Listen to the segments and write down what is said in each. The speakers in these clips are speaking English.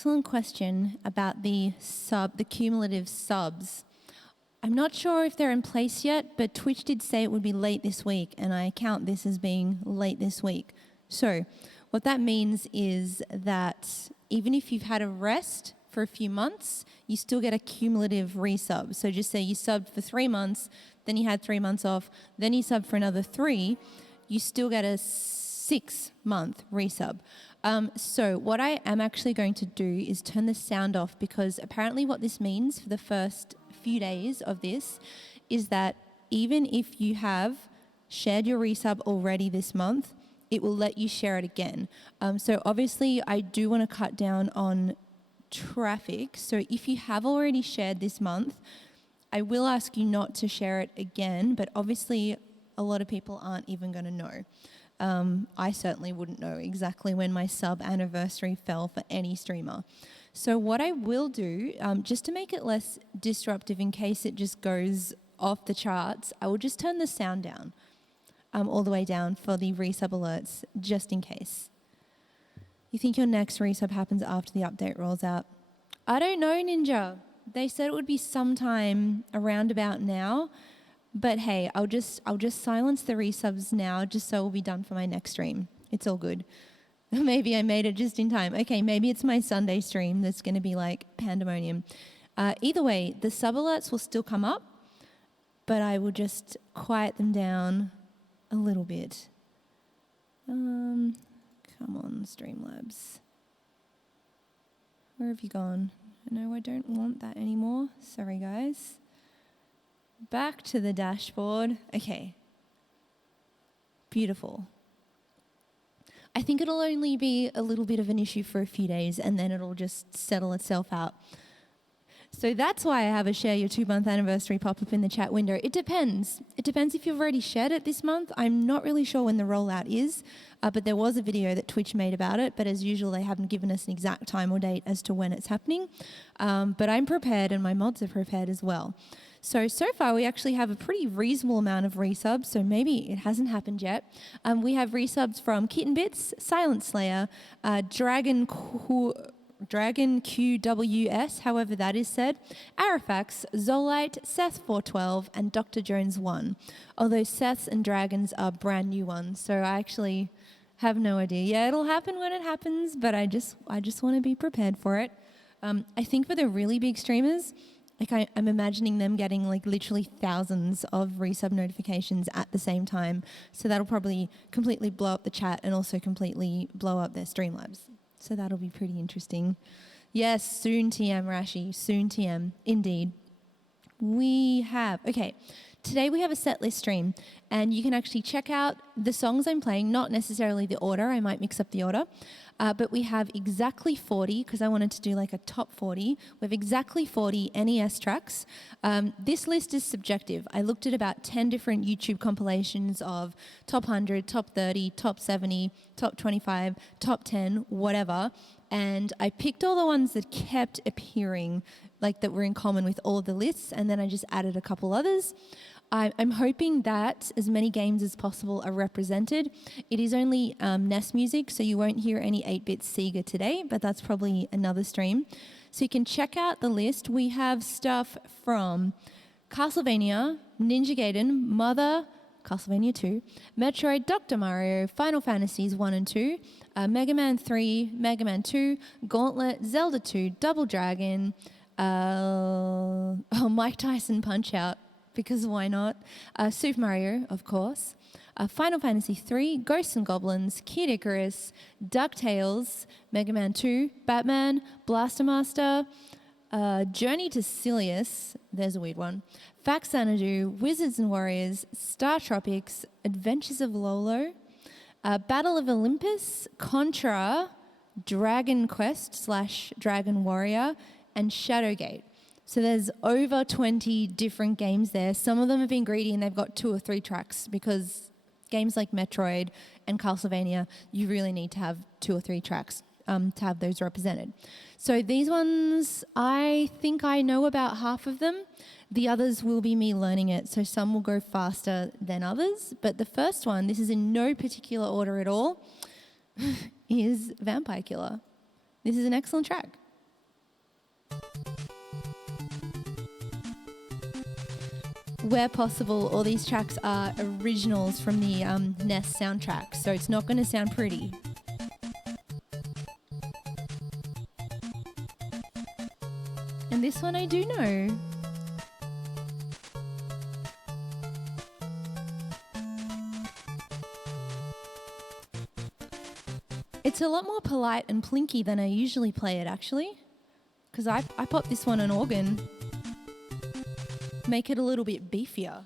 excellent question about the cumulative subs. I'm not sure if they're in place yet, but Twitch did say it would be late this week, and I count this as being late this week. So what that means is that even if you've had a rest for a few months, you still get a cumulative resub. So just say you subbed for 3 months, then you had 3 months off, then you subbed for another 3, you still get a 6-month resub. So what I am actually going to do is turn the sound off, because apparently what this means for the first few days of this is that even if you have shared your resub already this month, it will let you share it again. So obviously I do want to cut down on traffic. So if you have already shared this month, I will ask you not to share it again, but obviously a lot of people aren't even going to know. I certainly wouldn't know exactly when my sub anniversary fell for any streamer. So what I will do, just to make it less disruptive in case it just goes off the charts, I will just turn the sound down, all the way down for the resub alerts, just in case. You think your next resub happens after the update rolls out? I don't know, Ninja. They said it would be sometime around about now. But hey, I'll just silence the resubs now, just so it'll be done for my next stream. It's all good. Maybe I made it just in time. Okay, maybe it's my Sunday stream that's going to be like pandemonium. Either way, the sub alerts will still come up, but I will just quiet them down a little bit. Come on, Streamlabs. Where have you gone? No, I don't want that anymore. Sorry, guys. Back to the dashboard. Okay. Beautiful. I think it'll only be a little bit of an issue for a few days, and then it'll just settle itself out. So that's why I have a share your 2-month anniversary pop-up in the chat window. It depends. It depends if you've already shared it this month. I'm not really sure when the rollout is, but there was a video that Twitch made about it. But as usual, they haven't given us an exact time or date as to when it's happening. But I'm prepared, and my mods are prepared as well. So far we actually have a pretty reasonable amount of resubs, so maybe it hasn't happened yet. We have resubs from Kitten Bits, Silent Slayer, Dragon QWS, however that is said, Arafax, Zolite, Seth412, and Dr. Jones 1. Although Seth's and Dragon's are brand new ones, so I actually have no idea. Yeah, it'll happen when it happens, but I just want to be prepared for it. I think for the really big streamers, like I'm imagining them getting like literally thousands of resub notifications at the same time. So that'll probably completely blow up the chat and also completely blow up their Streamlabs. So that'll be pretty interesting. Yes, soon TM, Rashi, soon TM, indeed. Today we have a set list stream, and you can actually check out the songs I'm playing, not necessarily the order, I might mix up the order, but we have exactly 40, because I wanted to do like a top 40. We have exactly 40 NES tracks. This list is subjective. I looked at about 10 different YouTube compilations of top 100, top 30, top 70, top 25, top 10, whatever, and I picked all the ones that kept appearing, like that were in common with all of the lists, and then I just added a couple others. I'm hoping that as many games as possible are represented. It is only NES music, so you won't hear any 8-bit Sega today, but that's probably another stream. So you can check out the list. We have stuff from Castlevania, Ninja Gaiden, Mother, Castlevania 2, Metroid, Dr. Mario, Final Fantasies 1 and 2, Mega Man 3, Mega Man 2, Gauntlet, Zelda 2, Double Dragon, Mike Tyson Punch-Out, because why not? Super Mario, of course. Final Fantasy 3, Ghosts and Goblins, Kid Icarus, DuckTales, Mega Man 2, Batman, Blaster Master, Journey to Silius, there's a weird one, Faxanadu, Wizards and Warriors, Star Tropics, Adventures of Lolo, Battle of Olympus, Contra, Dragon Quest / Dragon Warrior, and Shadowgate. So there's over 20 different games there. Some of them have been greedy and they've got 2 or 3 tracks, because games like Metroid and Castlevania, you really need to have 2 or 3 tracks to have those represented. So these ones, I think I know about half of them. The others will be me learning it, so some will go faster than others. But the first one, this is in no particular order at all, is Vampire Killer. This is an excellent track. where possible, all these tracks are originals from the NES soundtrack, so it's not going to sound pretty. And this one I do know. It's a lot more polite and plinky than I usually play it, actually. Because I pop this one on organ. Make it a little bit beefier.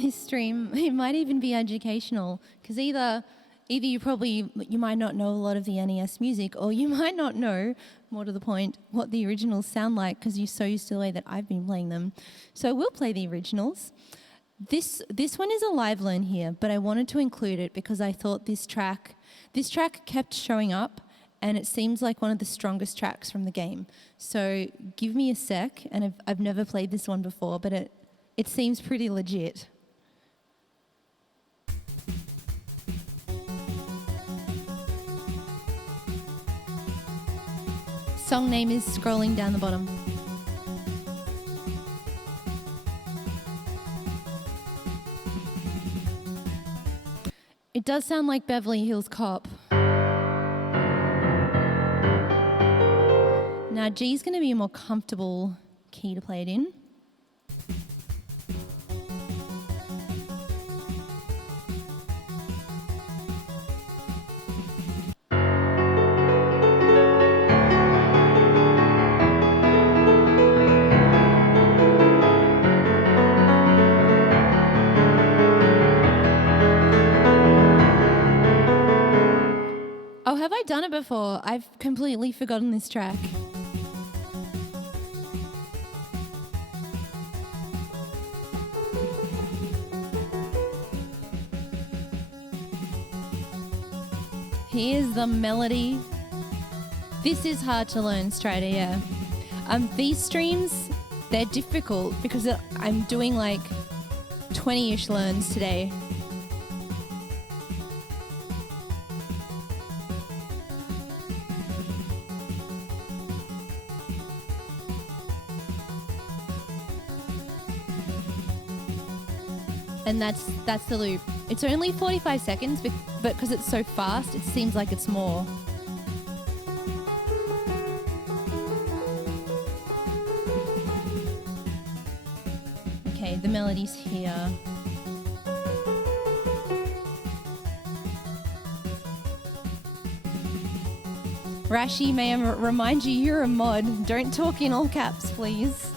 This stream, it might even be educational, because either you might not know a lot of the NES music, or you might not know, more to the point, what the originals sound like, because you're so used to the way that I've been playing them. So we'll play the originals. This one is a live learn here, but I wanted to include it because I thought this track kept showing up, and it seems like one of the strongest tracks from the game. So give me a sec, and I've never played this one before, but it seems pretty legit. Song name is scrolling down the bottom. It does sound like Beverly Hills Cop. Now G is going to be a more comfortable key to play it in. Oh, have I done it before? I've completely forgotten this track. Here's the melody. This is hard to learn, Strider, yeah. These streams, they're difficult because I'm doing like 20-ish learns today. And that's the loop. It's only 45 seconds, but because it's so fast, it seems like it's more. Okay, the melody's here. Rashi, may I remind you, you're a mod. Don't talk in all caps, please.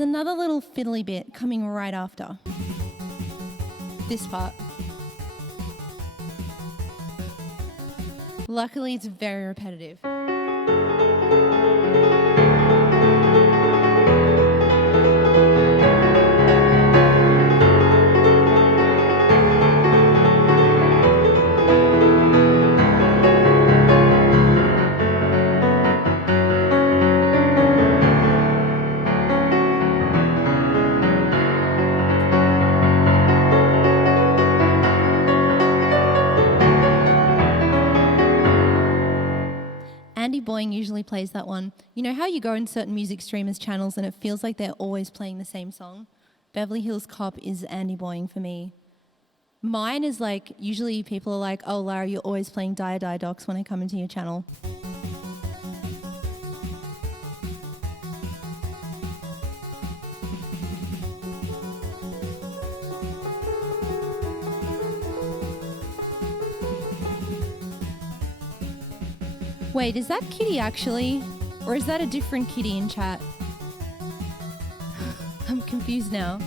there's another little fiddly bit coming right after this part. Luckily, it's very repetitive. Andy Boying usually plays that one. You know how you go in certain music streamers channels and it feels like they're always playing the same song? Beverly Hills Cop is Andy Boying for me. Mine is like, usually people are like, oh, Lara, you're always playing Dire Die Docs when I come into your channel. Wait, is that Kitty actually? Or is that a different Kitty in chat? I'm confused now.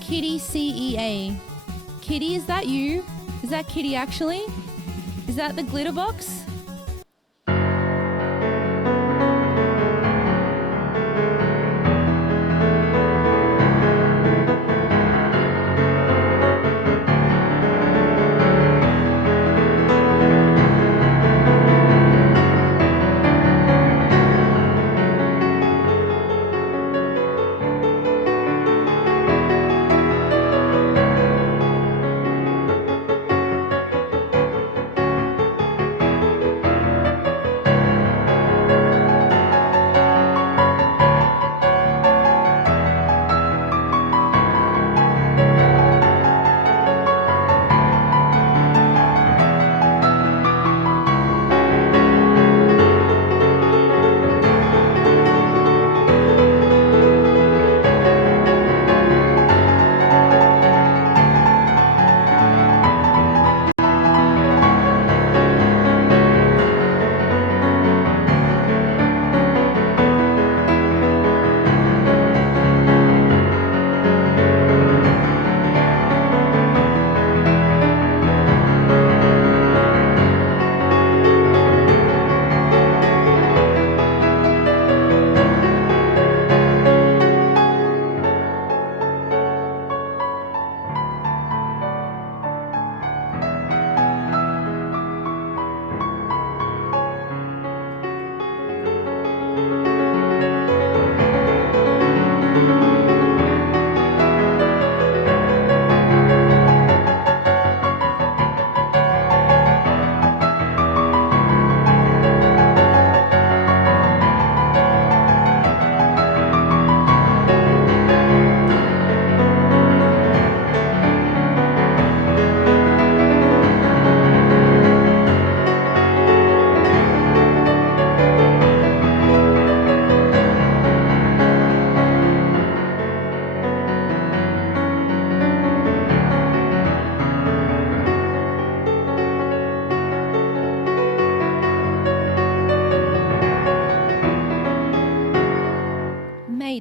Kitty CEA. Kitty, is that you? Is that Kitty actually? Is that the glitter box?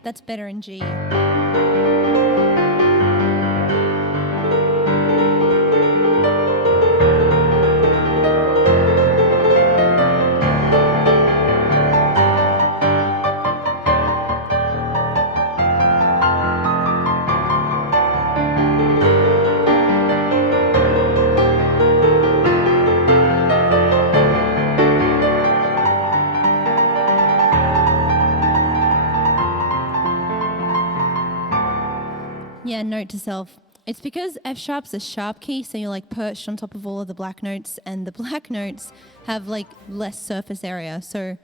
That's better in G. Yeah, note to self. It's because F sharp's a sharp key, so you're like perched on top of all of the black notes, and the black notes have like less surface area. So,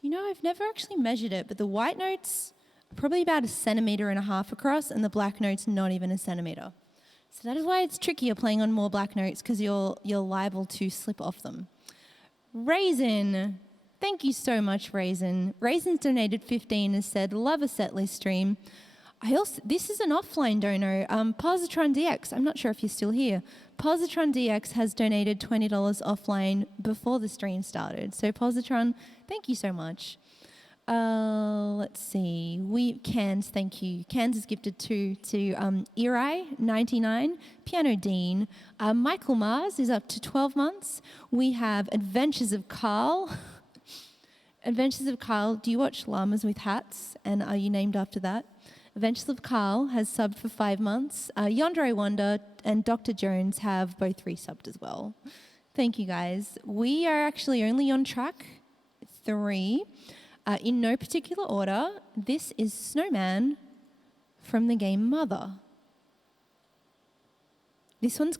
you know, I've never actually measured it, but the white notes are probably about 1.5 centimeters across, and the black notes not even 1 centimeter. So that is why it's trickier playing on more black notes, because you're liable to slip off them. Raisin. Thank you so much, Raisin. Raisin's donated 15 and said, love a setlist stream. This is an offline donor. Positron DX, I'm not sure if you're still here. Positron DX has donated $20 offline before the stream started. So Positron, thank you so much. Let's see. Cans, thank you. Cans is gifted to Eri, 99, Piano Dean. Michael Mars is up to 12 months. We have Adventures of Carl. Adventures of Carl, do you watch Llamas with Hats? And are you named after that? Adventures of Carl has subbed for 5 months. Yandere Wonder and Dr. Jones have both resubbed as well. Thank you, guys. We are actually only on track 3. In no particular order, this is Snowman from the game Mother. This one's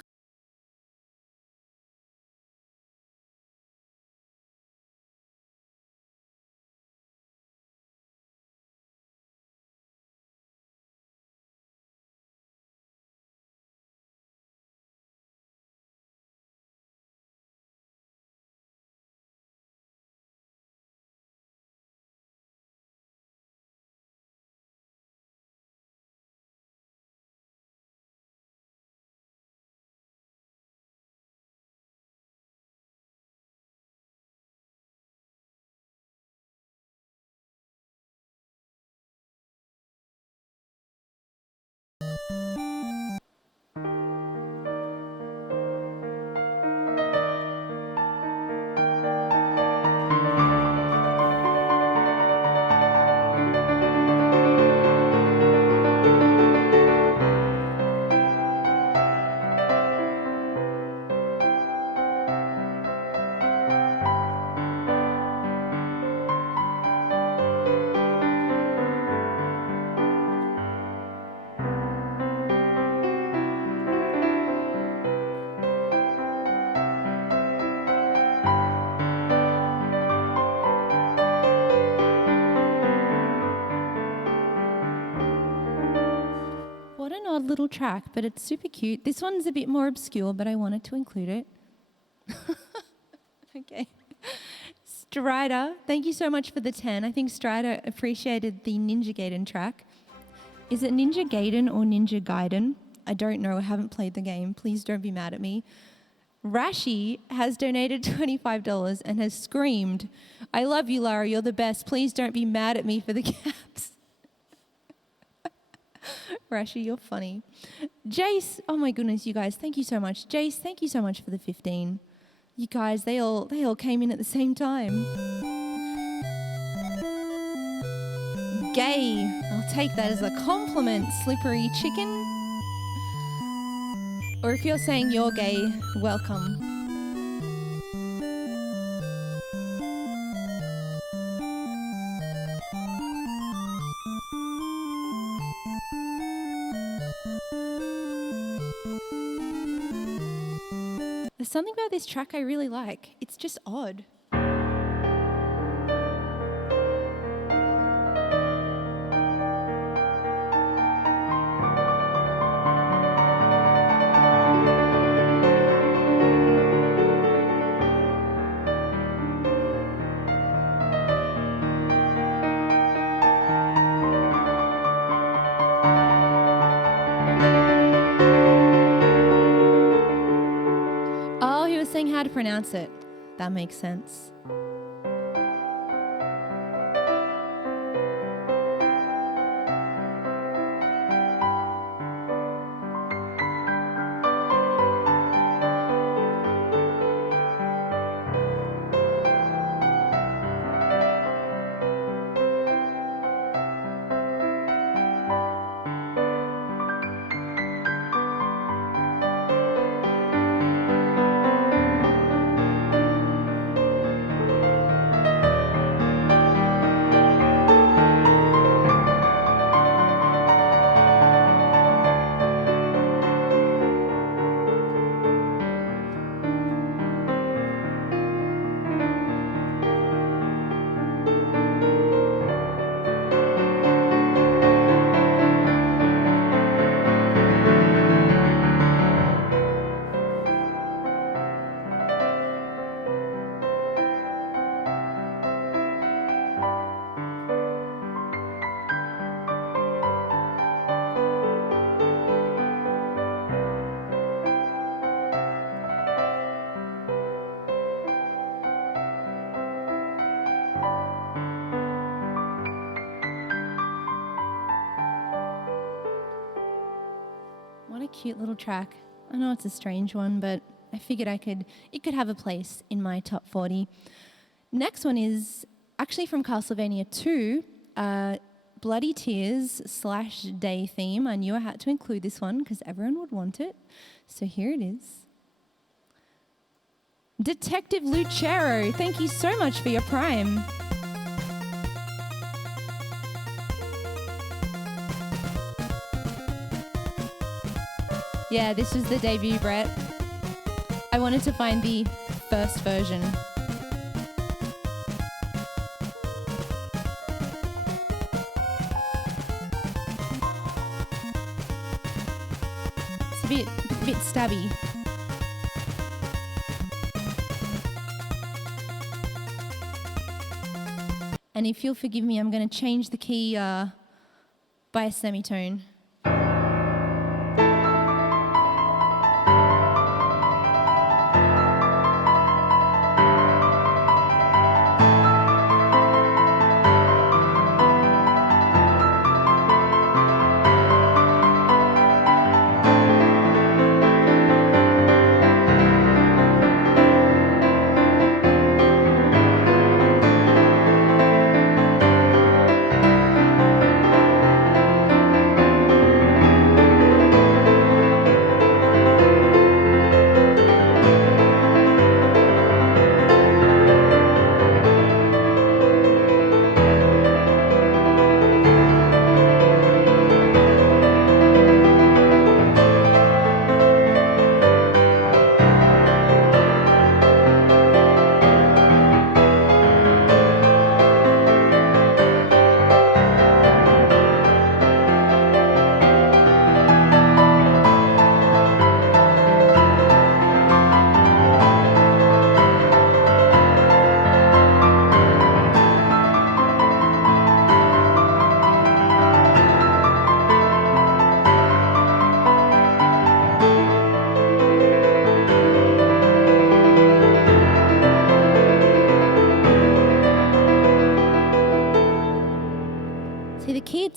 what an odd little track, but it's super cute. This one's a bit more obscure, but I wanted to include it. Okay. Strider, thank you so much for the 10. I think Strider appreciated the Ninja Gaiden track. Is it Ninja Gaiden or Ninja Gaiden? I don't know. I haven't played the game. Please don't be mad at me. Rashi has donated $25 and has screamed, I love you, Lara. You're the best. Please don't be mad at me for the caps. Rashi, you're funny. Jace, oh my goodness, you guys, thank you so much. Jace, thank you so much for the 15. You guys, they all came in at the same time. Gay, I'll take that as a compliment, slippery chicken. Or if you're saying you're gay, welcome. There's something about this track I really like. It's just odd. How to pronounce it. That makes sense. cute little track. I know it's a strange one, but I figured it could have a place in my top 40. Next one is actually from Castlevania 2, Bloody Tears / Day theme. I knew I had to include this one because everyone would want it. So here it is. Detective Lucero, thank you so much for your Prime. Yeah, this was the debut, Brett. I wanted to find the first version. It's a bit stabby. And if you'll forgive me, I'm going to change the key by a semitone.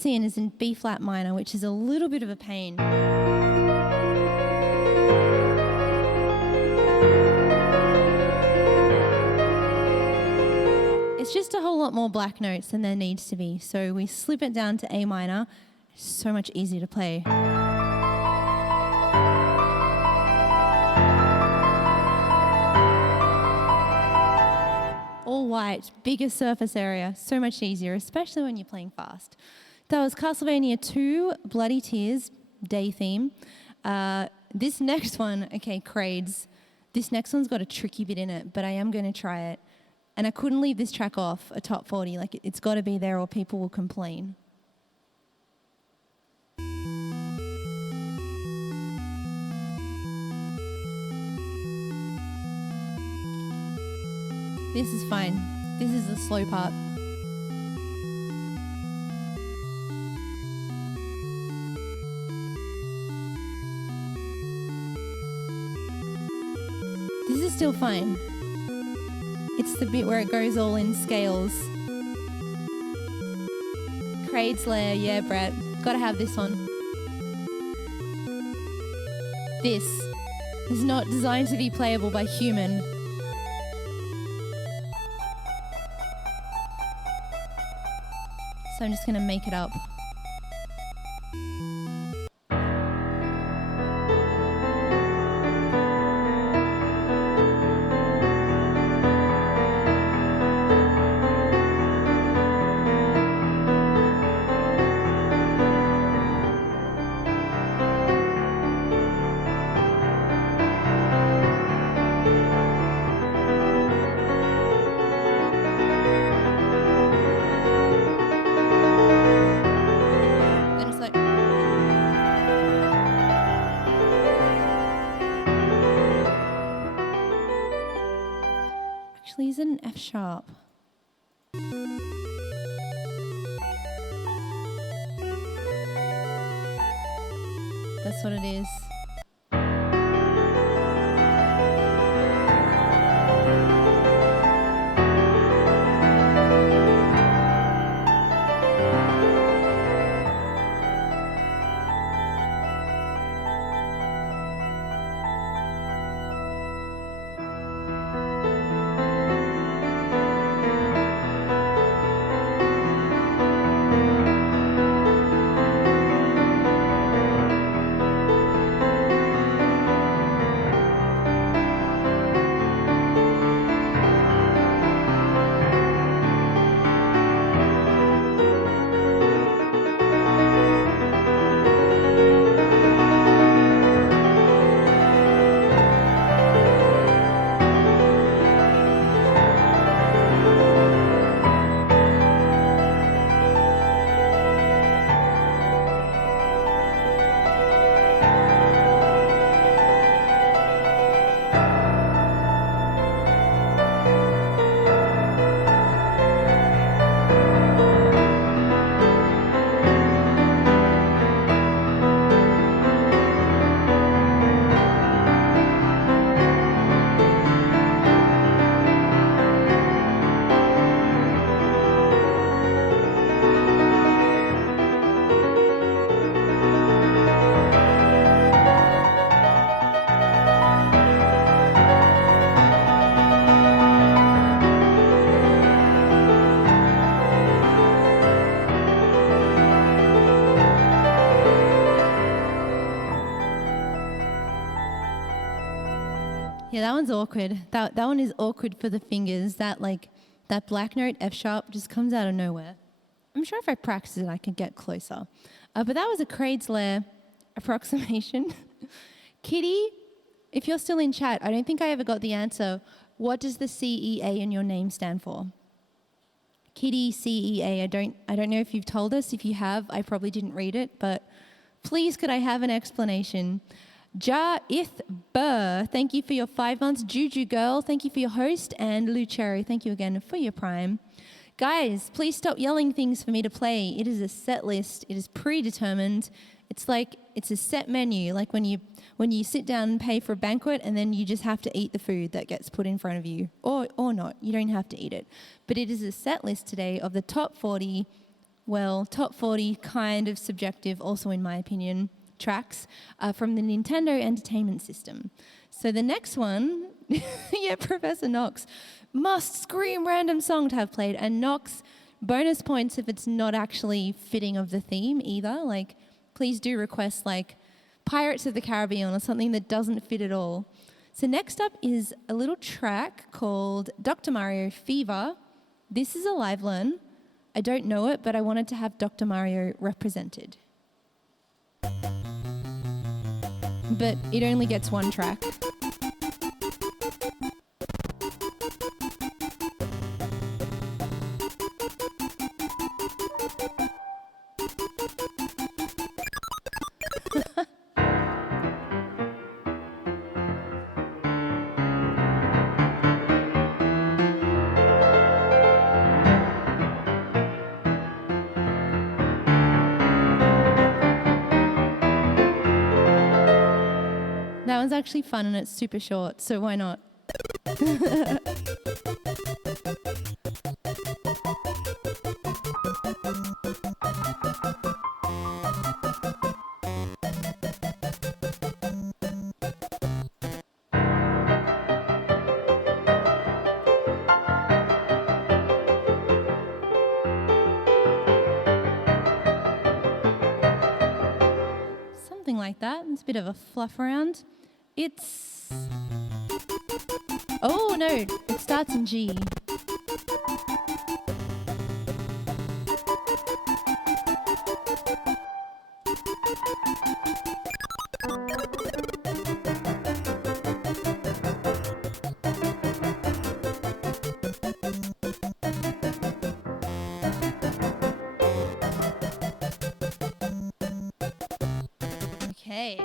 In is in B flat minor, which is a little bit of a pain. It's just a whole lot more black notes than there needs to be, so we slip it down to A minor. It's so much easier to play. All white, bigger surface area, so much easier, especially when you're playing fast. That was Castlevania 2, Bloody Tears, Day theme. This next one, okay, Crades. This next one's got a tricky bit in it, but I am going to try it. And I couldn't leave this track off a top 40. Like, it's got to be there or people will complain. This is fine. This is the slow part. This is still fine. It's the bit where it goes all in scales. Crade's Lair, yeah, Brett. Gotta have this one. This is not designed to be playable by human. So I'm just gonna make it up. Actually, is it an F sharp? That's what it is. Yeah, that one's awkward. That one is awkward for the fingers. That black note F sharp just comes out of nowhere. I'm sure if I practice it, I could get closer. But that was a Craig's Lair approximation. Kitty, if you're still in chat, I don't think I ever got the answer. What does the CEA in your name stand for? Kitty CEA. I don't know if you've told us. If you have, I probably didn't read it, but please could I have an explanation? Ja Ith Burr, thank you for your 5 months. Juju Girl, thank you for your host. And Lucero, thank you again for your prime. Guys, please stop yelling things for me to play. It is a set list. It is predetermined. It's a set menu, like when you sit down and pay for a banquet and then you just have to eat the food that gets put in front of you. Or not. You don't have to eat it. But it is a set list today of the top 40, top 40 kind of subjective, also in my opinion, tracks from the Nintendo Entertainment System. So the next one, yeah, Professor Knox, must scream random song to have played. And Knox, bonus points if it's not actually fitting of the theme either. Like, please do request like Pirates of the Caribbean or something that doesn't fit at all. So next up is a little track called Dr. Mario Fever. This is a live learn. I don't know it, but I wanted to have Dr. Mario represented. But it only gets one track. That one's actually fun and it's super short, so why not? Something like that. It's a bit of a fluff around. It's... Oh, no. It starts in G. Okay.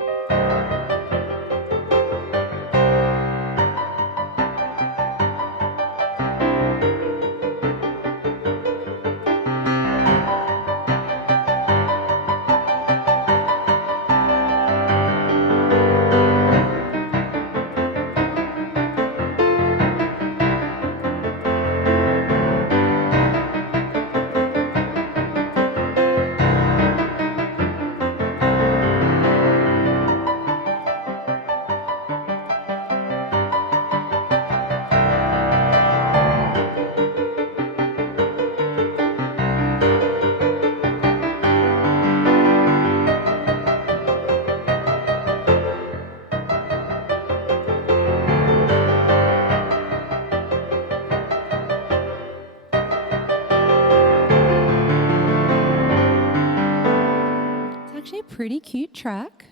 Pretty cute track.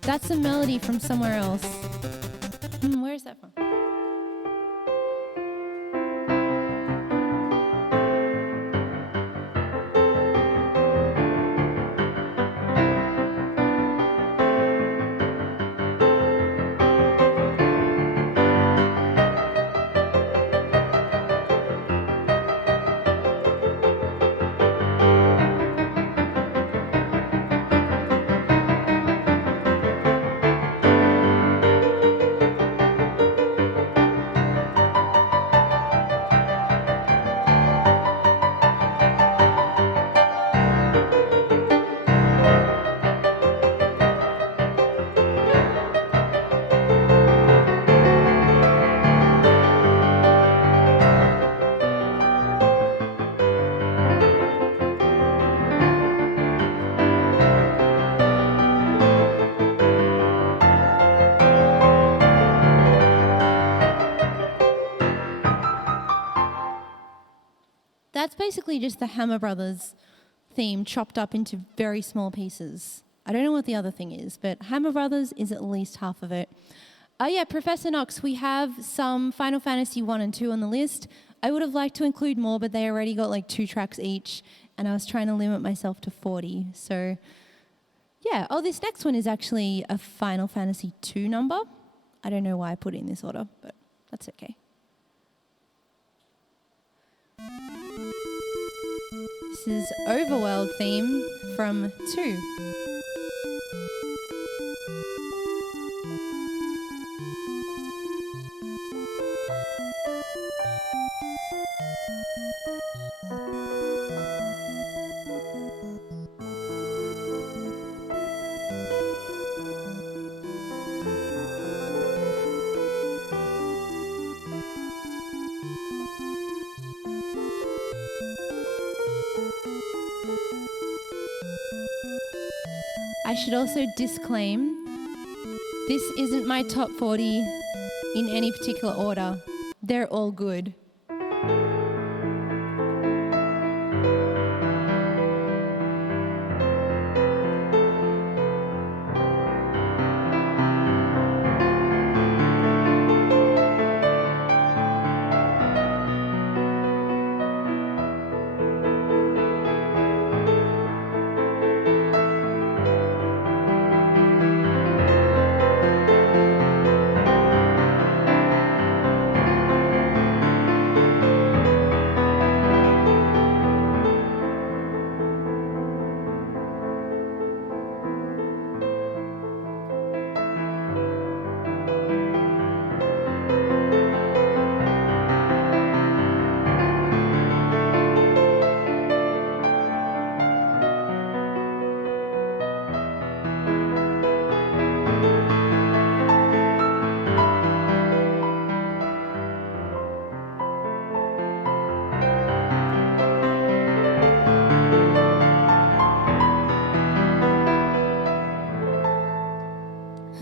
That's a melody from somewhere else. Where is that from? That's basically just the Hammer Brothers theme chopped up into very small pieces. I don't know what the other thing is, but Hammer Brothers is at least half of it. Oh yeah, Professor Knox, we have some Final Fantasy 1 and 2 on the list. I would have liked to include more, but they already got like 2 tracks each, and I was trying to limit myself to 40. So yeah, this next one is actually a Final Fantasy 2 number. I don't know why I put it in this order, but that's okay. This is Overworld Theme from 2. I should also disclaim, this isn't my top 40 in any particular order. They're all good.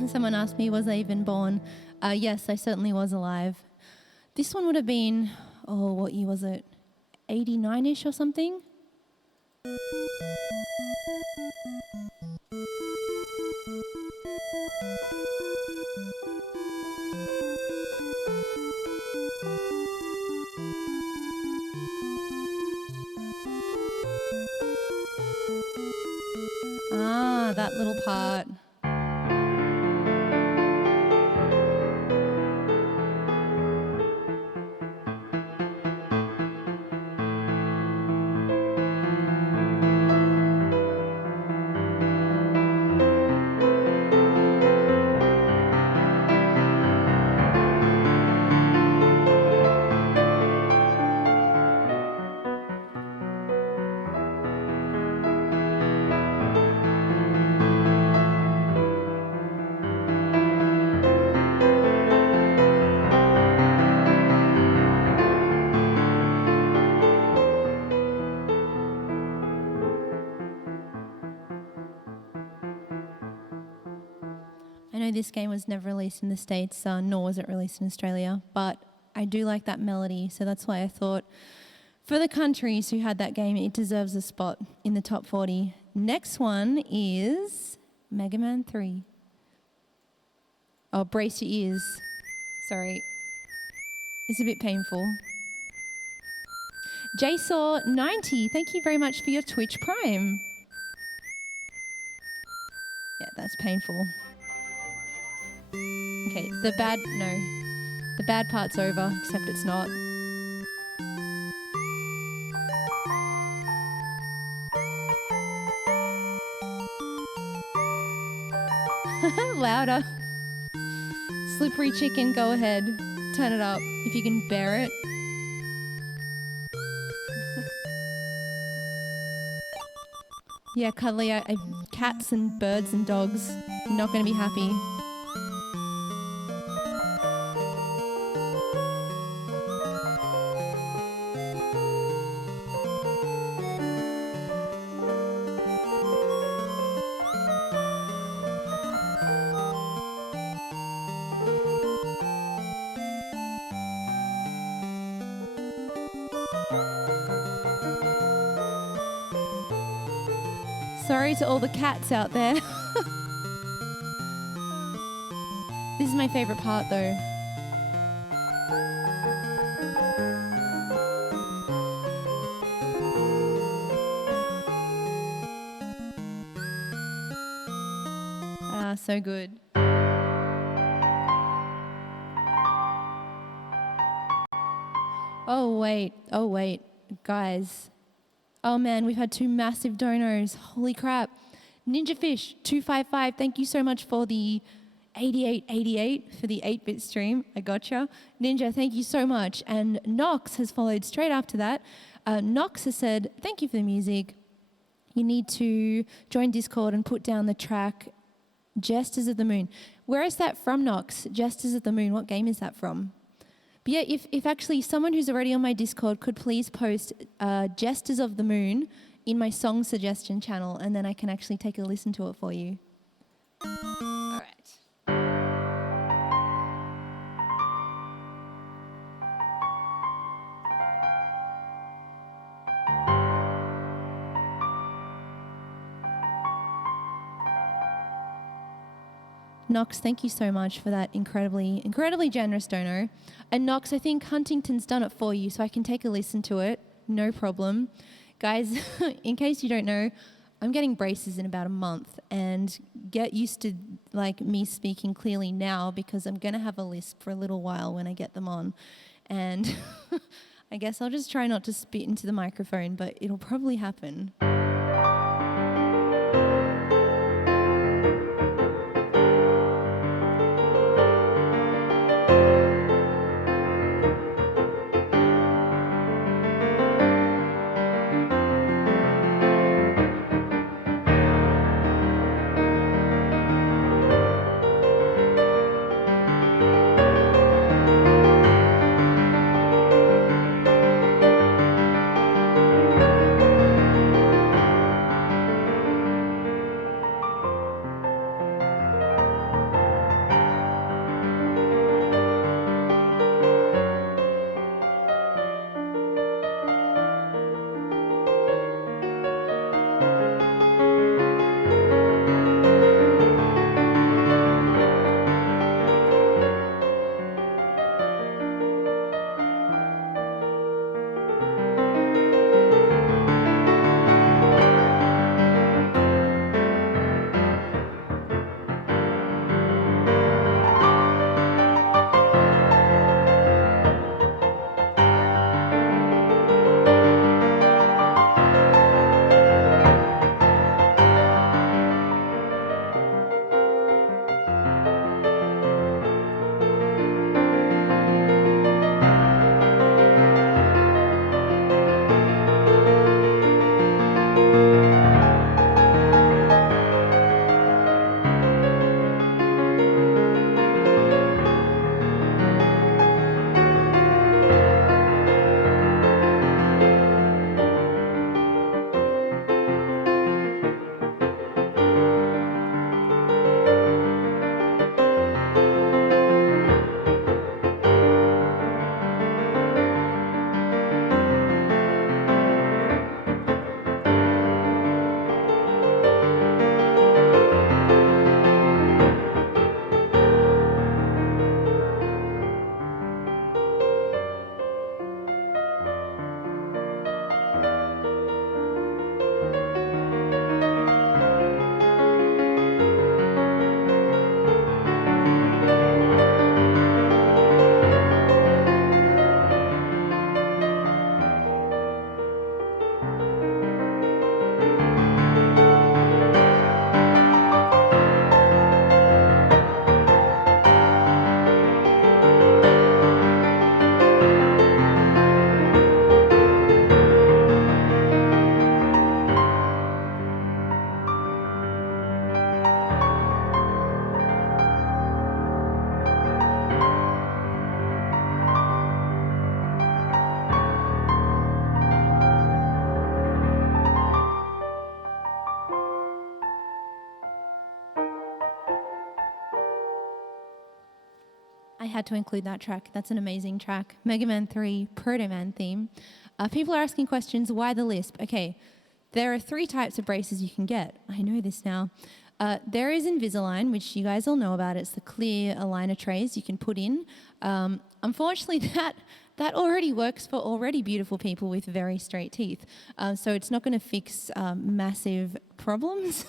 Someone asked me, was I even born? Yes, I certainly was alive. This one would have been, what year was it? 89-ish or something? That little part. I know this game was never released in the States, nor was it released in Australia, but I do like that melody, so that's why I thought for the countries who had that game, it deserves a spot in the top 40. Next one is Mega Man 3. Oh, brace your ears. Sorry. It's a bit painful. JSaw90, thank you very much for your Twitch Prime. Yeah, that's painful. Okay, the bad part's over, except it's not. Louder. Slippery chicken, go ahead. Turn it up if you can bear it. Yeah, cuddly, cats and birds and dogs, not going to be happy. Sorry to all the cats out there. This is my favorite part though. Ah, so good. Oh wait, guys. Oh man, we've had 2 massive donos. Holy crap. Ninja Fish 255, thank you so much for the 8888 for the 8-bit stream. I gotcha. Ninja, thank you so much. And Nox has followed straight after that. Nox has said, thank you for the music. You need to join Discord and put down the track Jesters of the Moon. Where is that from, Nox? Jesters of the Moon, what game is that from? But yeah, if actually someone who's already on my Discord could please post Jesters of the Moon in my song suggestion channel, and then I can actually take a listen to it for you. All right. Nox, thank you so much for that incredibly generous dono. And Nox, I think Huntington's done it for you, so I can take a listen to it. No problem. Guys, in case you don't know, I'm getting braces in about a month, and get used to like me speaking clearly now, because I'm going to have a lisp for a little while when I get them on. And I guess I'll just try not to spit into the microphone, but it'll probably happen. I had to include that track. That's an amazing track. Mega Man 3 Proto Man theme. People are asking questions, why the lisp? Okay, There are 3 types of braces you can get. I know this now. There is Invisalign, which you guys all know about. It's the clear aligner trays you can put in. Unfortunately, that already works for already beautiful people with very straight teeth. So it's not going to fix massive problems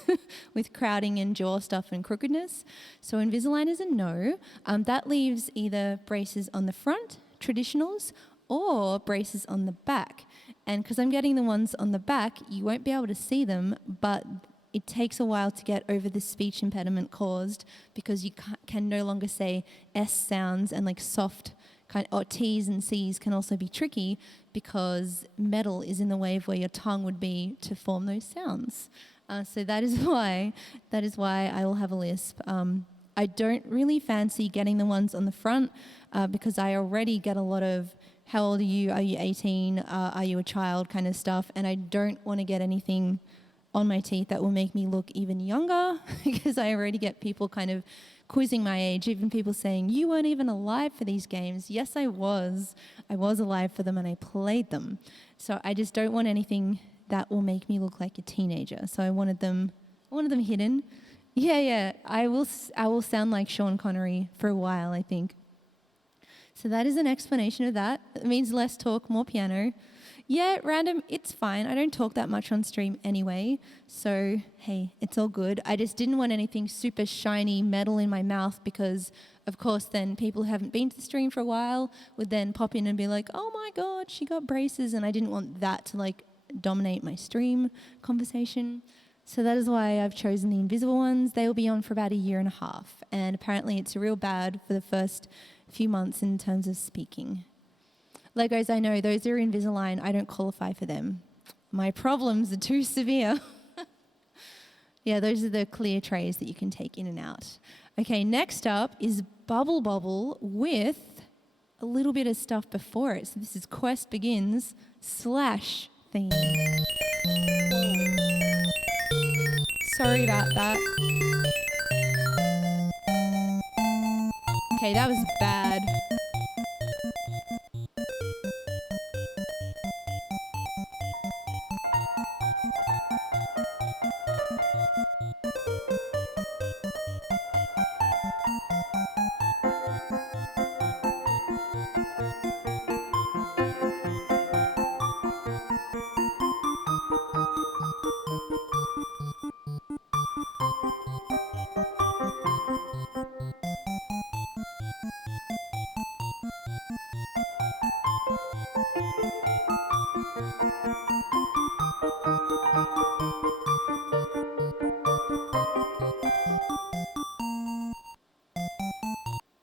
with crowding and jaw stuff and crookedness. So Invisalign is a no. That leaves either braces on the front, traditionals, or braces on the back. And because I'm getting the ones on the back, you won't be able to see them, but it takes a while to get over the speech impediment caused because you can no longer say S sounds, and like soft or T's and C's can also be tricky because metal is in the way of where your tongue would be to form those sounds. So that is why I will have a lisp. I don't really fancy getting the ones on the front because I already get a lot of how old are you? Are you 18? Are you a child kind of stuff? And I don't want to get anything on my teeth that will make me look even younger because I already get people kind of quizzing my age, even people saying, you weren't even alive for these games. Yes, I was. I was alive for them and I played them. So I just don't want anything that will make me look like a teenager. So I wanted them hidden. Yeah. I will sound like Sean Connery for a while, I think. So that is an explanation of that. It means less talk, more piano. Yeah, random, it's fine. I don't talk that much on stream anyway. So, hey, it's all good. I just didn't want anything super shiny metal in my mouth because, of course, then people who haven't been to the stream for a while would then pop in and be like, oh my God, she got braces. And I didn't want that to like dominate my stream conversation. So that is why I've chosen the invisible ones. They will be on for about 1.5 years. And apparently it's real bad for the first few months in terms of speaking. Legos, I know, those are Invisalign. I don't qualify for them. My problems are too severe. Yeah, those are the clear trays that you can take in and out. Okay, next up is Bobble with a little bit of stuff before it. So this is Quest Begins / theme. Sorry about that. Okay, that was bad.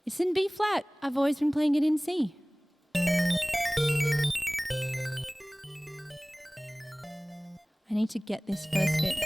It's in B flat. I've always been playing it in C. I need to get this first bit.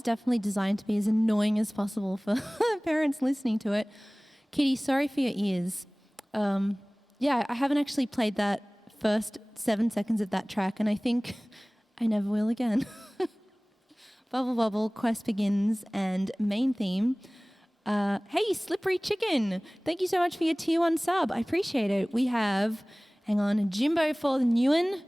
was definitely designed to be as annoying as possible for parents listening to it. Kitty, sorry for your ears. Yeah, I haven't actually played that first 7 seconds of that track, and I think I never will again. Bubble Bobble, Quest Begins, and main theme. Hey, Slippery Chicken, thank you so much for your tier 1 sub. I appreciate it. We have, hang on, Jimbo for the new one.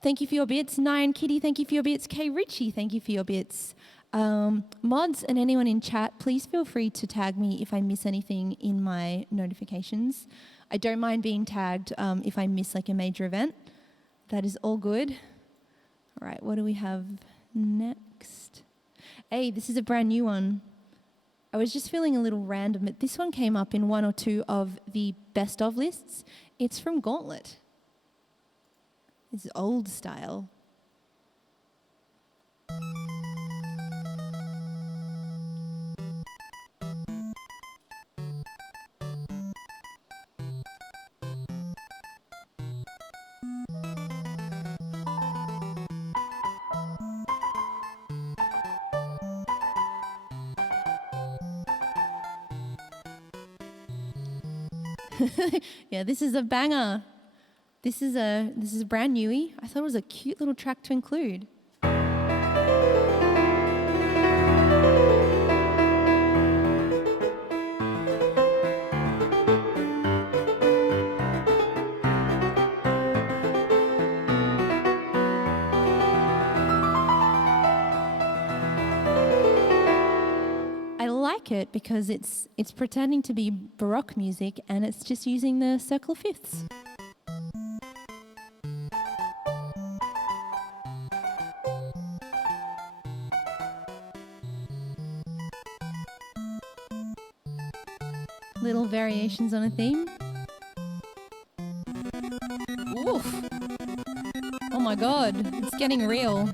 Thank you for your bits. Nyan Kitty, thank you for your bits. K Richie, thank you for your bits. Mods and anyone in chat, please feel free to tag me if I miss anything in my notifications. I don't mind being tagged if I miss like a major event. That is all good. All right, what do we have next? Hey, this is a brand new one. I was just feeling a little random, but this one came up in 1 or 2 of the best of lists. It's from Gauntlet. It's old style. Yeah, this is a banger. This is a brand newie. I thought it was a cute little track to include. I like it because it's pretending to be Baroque music and it's just using the circle of fifths. Little variations on a theme. Oof. Oh my god, it's getting real.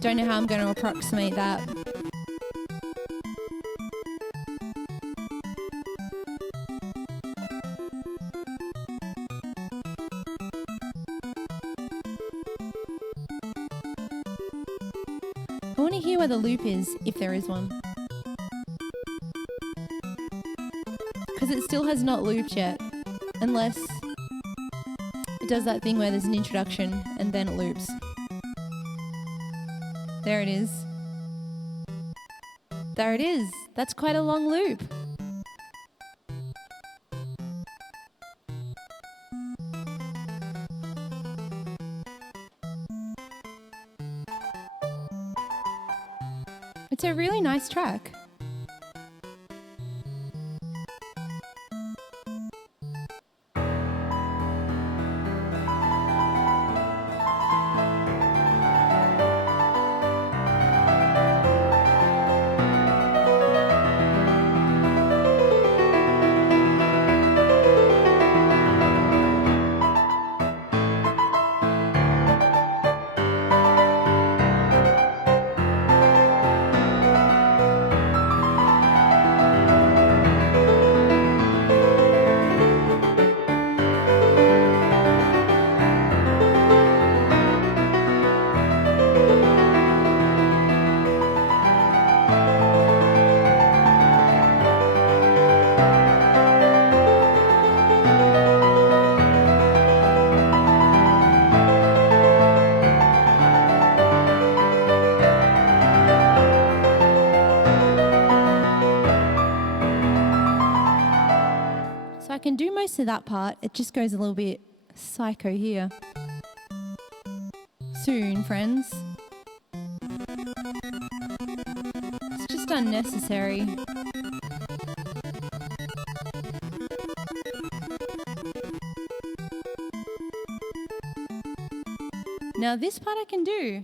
Don't know how I'm going to approximate that. I want to hear where the loop is, if there is one. Because it still has not looped yet, unless it does that thing where there's an introduction and then it loops. There it is. There it is. That's quite a long loop. It's a really nice track. So I can do most of that part. It just goes a little bit psycho here. Soon, friends. It's just unnecessary. Now this part I can do.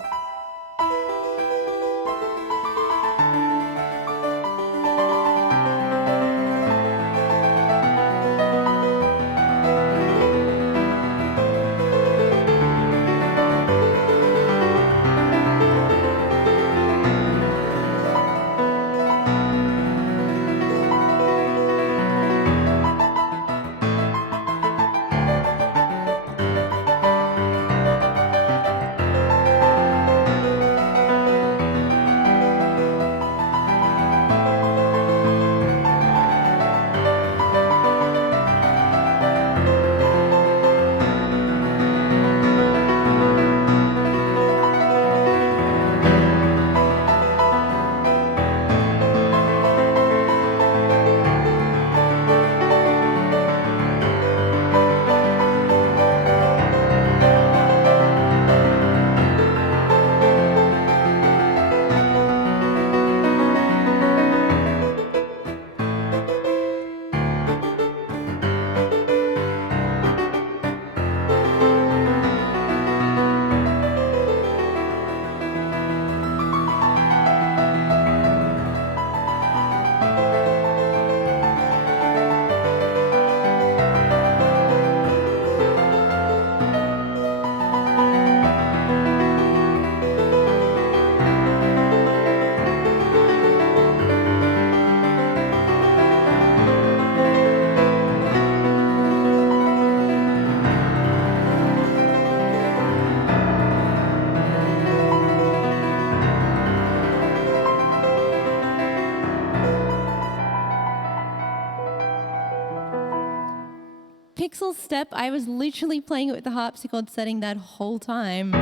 Pixel Step, I was literally playing it with the harpsichord setting that whole time.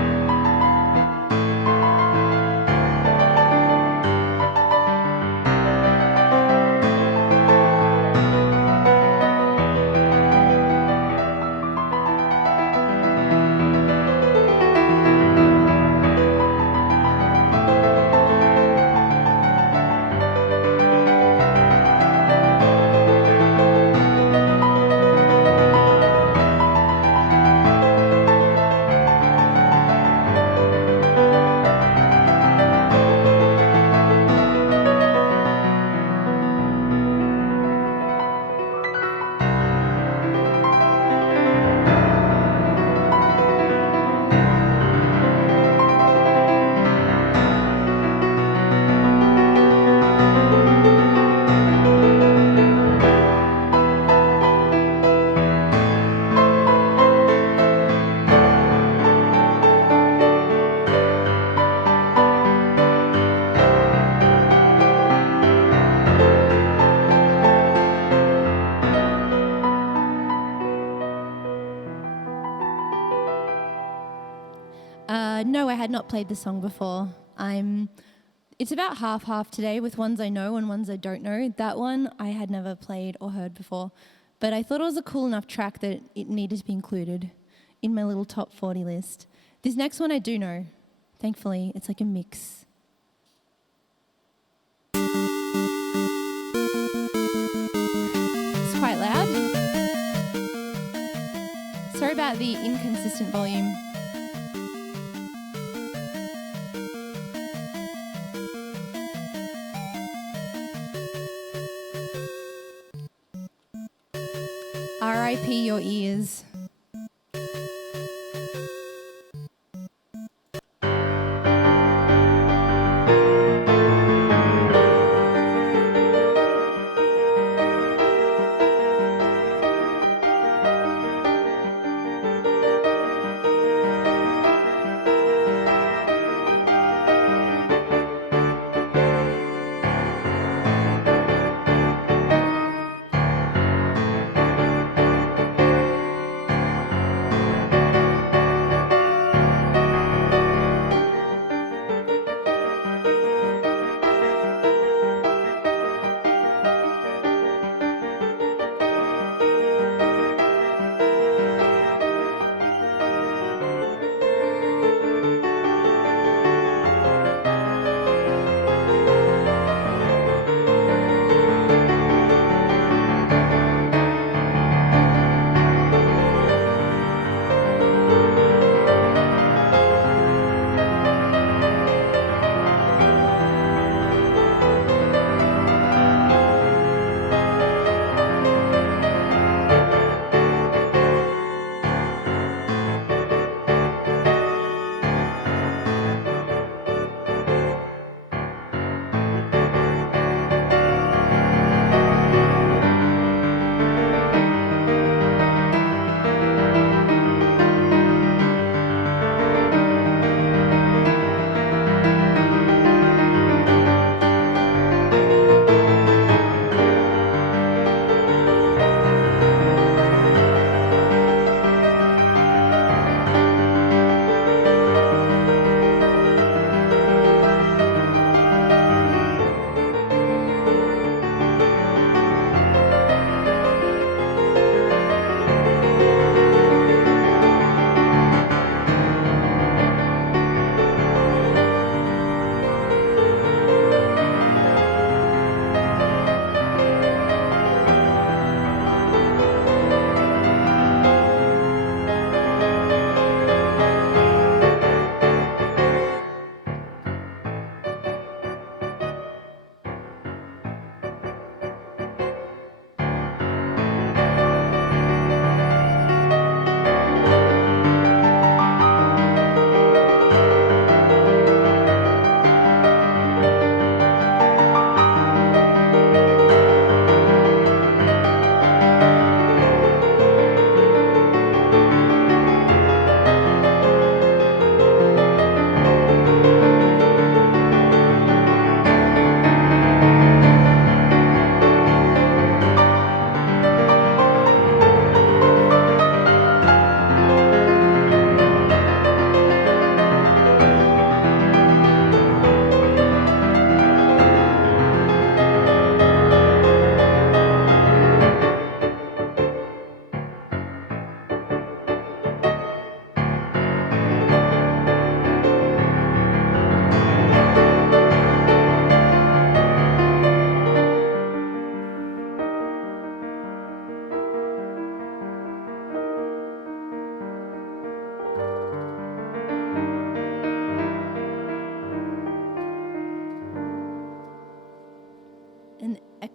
No, I had not played the song before. It's about half-half today with ones I know and ones I don't know. That one I had never played or heard before, but I thought it was a cool enough track that it needed to be included in my little top 40 list. This next one I do know. Thankfully, it's like a mix. It's quite loud. Sorry about the inconsistent volume. R.I.P. your ears.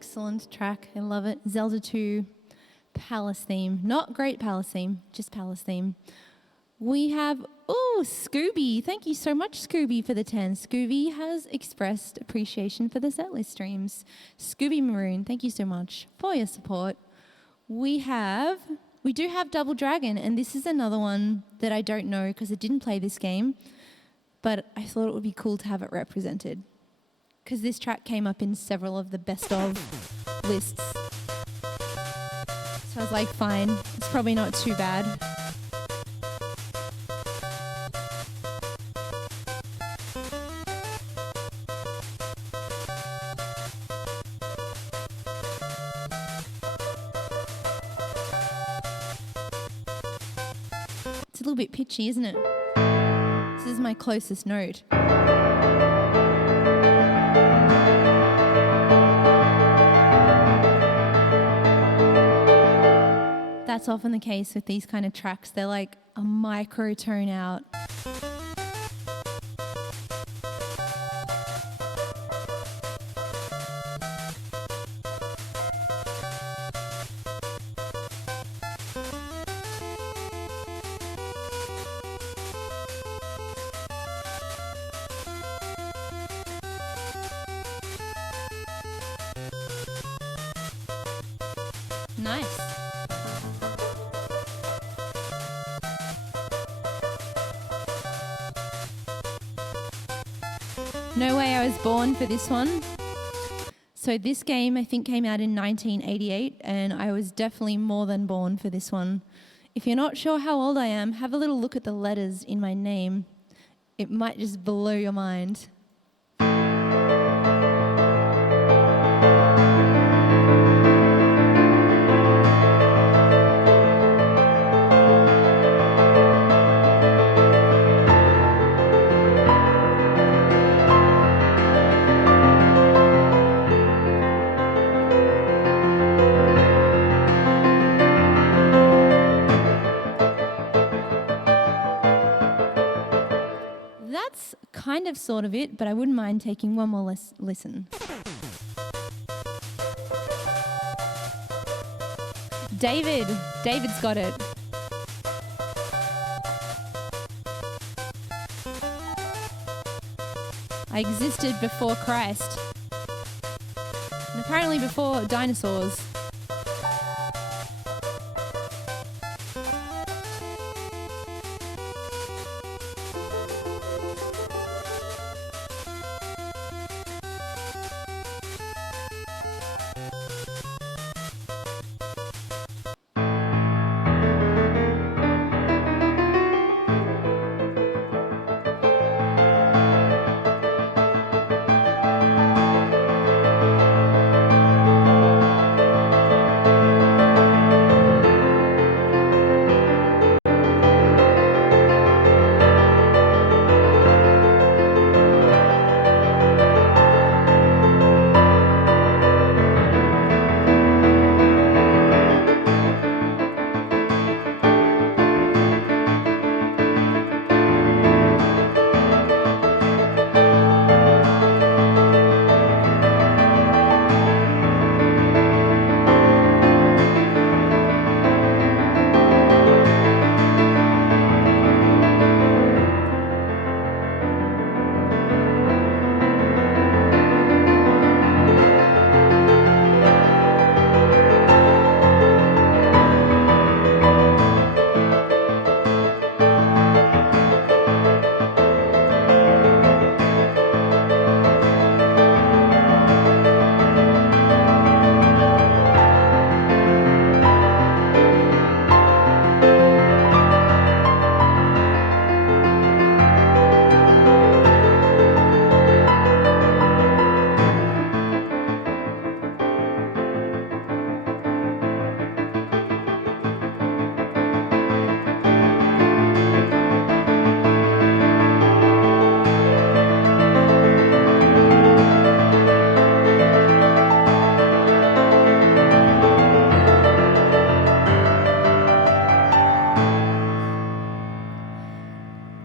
excellent track. I love it. Zelda 2 Palace theme. Not great Palace theme, just Palace theme. We have, Scooby. Thank you so much, Scooby, for the 10. Scooby has expressed appreciation for the setlist streams. Scooby Maroon, thank you so much for your support. We do have Double Dragon, and this is another one that I don't know because I didn't play this game, but I thought it would be cool to have it represented because this track came up in several of the best of lists. So I was like, fine, it's probably not too bad. It's a little bit pitchy, isn't it? This is my closest note. That's often the case with these kind of tracks. They're like a microtone out. Nice. No way I was born for this one. So this game I think came out in 1988 and I was definitely more than born for this one. If you're not sure how old I am, have a little look at the letters in my name. It might just blow your mind. That's kind of sort of it, but I wouldn't mind taking one more listen. David's got it. I existed before Christ. And apparently before dinosaurs.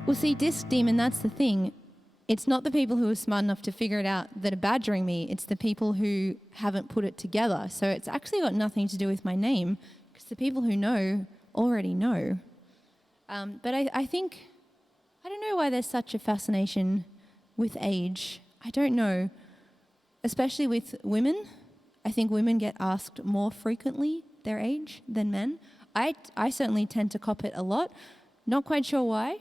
Well, see, Disc Demon, that's the thing. it's not the people who are smart enough to figure it out that are badgering me. It's the people who haven't put it together. So it's actually got nothing to do with my name, because the people who know already know. But I think, I don't know why there's such a fascination with age. I don't know. Especially with women. I think women get asked more frequently their age than men. I certainly tend to cop it a lot. Not quite sure why.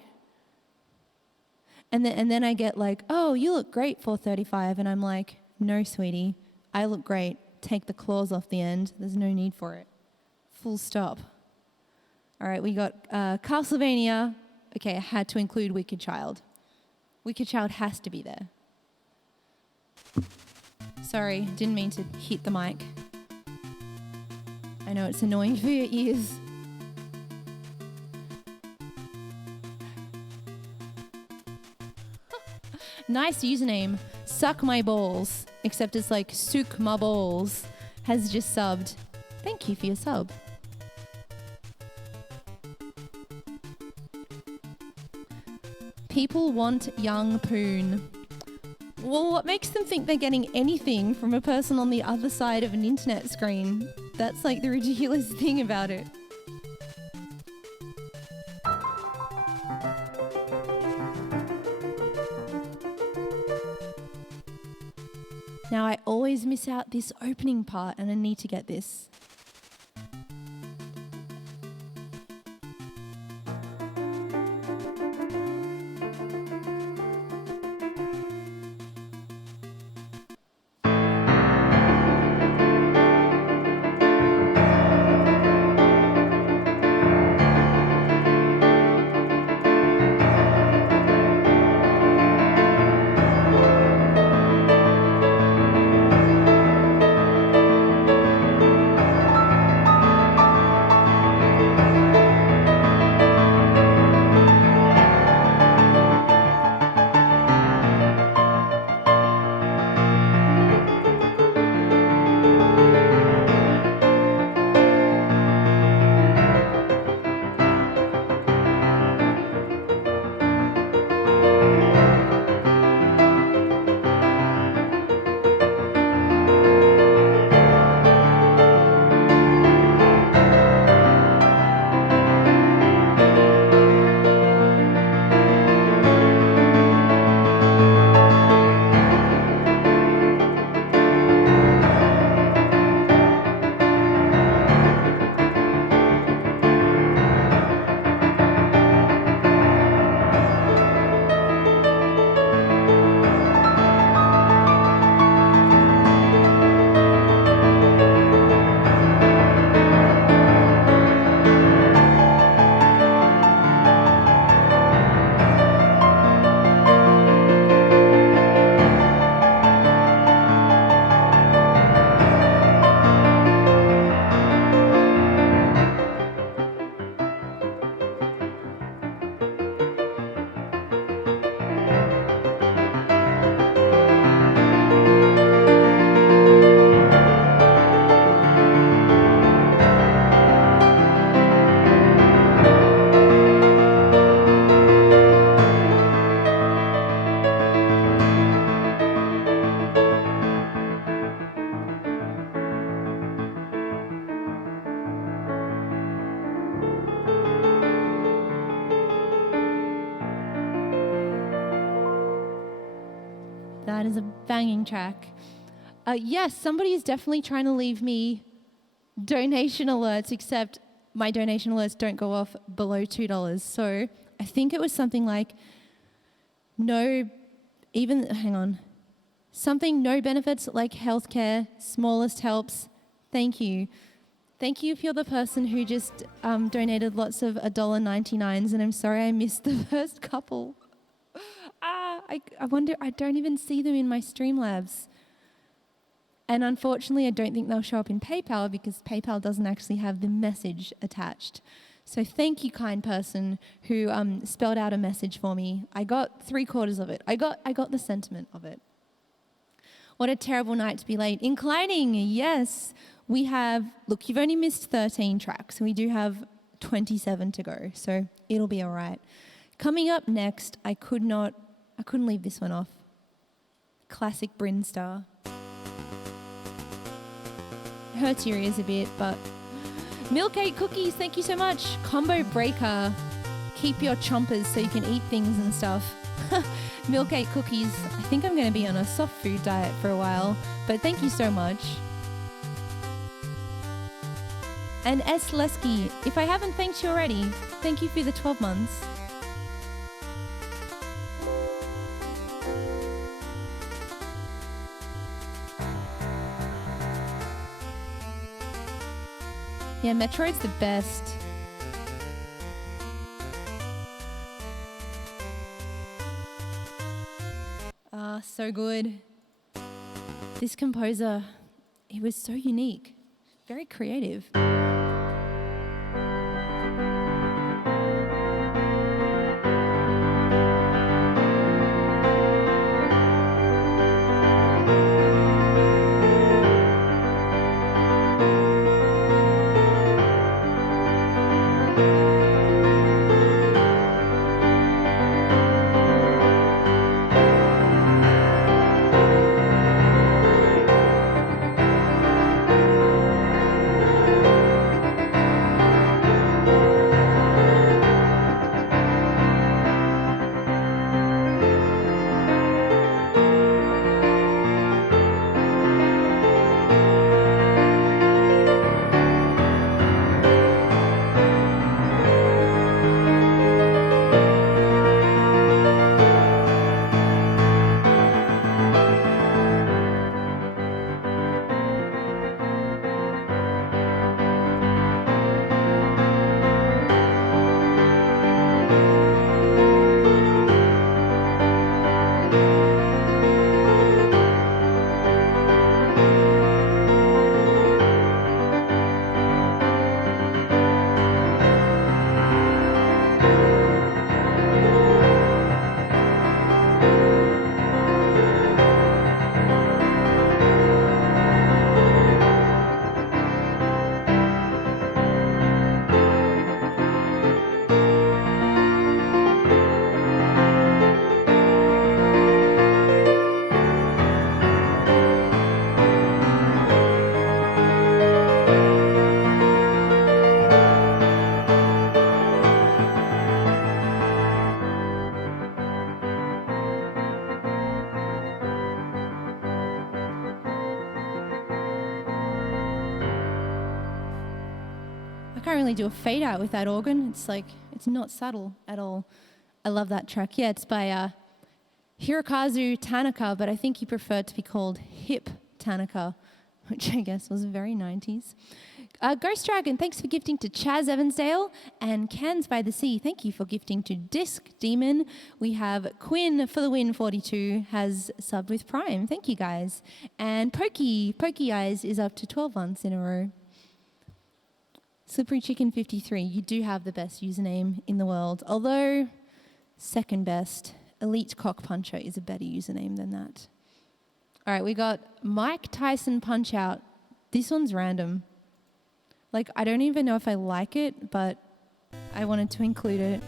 And then I get like, oh, you look great for 35. And I'm like, no, sweetie, I look great. Take the claws off the end. There's no need for it. Full stop. All right, we got Castlevania. Okay, I had to include Wicked Child. Wicked Child has to be there. Sorry, didn't mean to hit the mic. I know it's annoying for your ears. Nice username, Suck My Balls, except it's like Sook My Balls, has just subbed. Thank you for your sub. People want young poon. Well, what makes them think they're getting anything from a person on the other side of an internet screen? That's like the ridiculous thing about it. Now I always miss out this opening part and I need to get this. That is a banging track. Yes, somebody is definitely trying to leave me donation alerts, except my donation alerts don't go off below $2. So I think it was something like no benefits like healthcare, smallest helps. Thank you. Thank you if you're the person who just donated lots of $1.99s, and I'm sorry I missed the first couple. I wonder, I don't even see them in my Streamlabs. And unfortunately, I don't think they'll show up in PayPal because PayPal doesn't actually have the message attached. So thank you, kind person who spelled out a message for me. I got 3/4 of it. I got the sentiment of it. What a terrible night to be late. Inclining, yes. We have, look, you've only missed 13 tracks. We do have 27 to go, so it'll be all right. Coming up next, I could not I couldn't leave this one off. Classic Bryn Star. Hurts your ears a bit, but... Milk 8 cookies, thank you so much. Combo breaker. Keep your chompers so you can eat things and stuff. Milk 8 cookies. I think I'm going to be on a soft food diet for a while, but thank you so much. And S. Lesky, if I haven't thanked you already, thank you for the 12 months. Yeah, Metroid's the best. So good. This composer, he was so unique, very creative. Can't really do a fade out with that organ. It's like, it's not subtle at all. I love that track. Yeah, it's by Hirokazu Tanaka, but I think he preferred to be called Hip Tanaka, which I guess was very 90s. Ghost Dragon, thanks for gifting to Chaz Evansdale, and Cans by the Sea, thank you for gifting to Disc Demon. We have Quinn for the win 42 has subbed with Prime. Thank you guys. And Pokey Eyes is up to 12 months in a row. Slippery Chicken 53, you do have the best username in the world, although second best, Elite Cock Puncher is a better username than that. All right, we got Mike Tyson Punch Out. This one's random. Like, I don't even know if I like it, but I wanted to include it.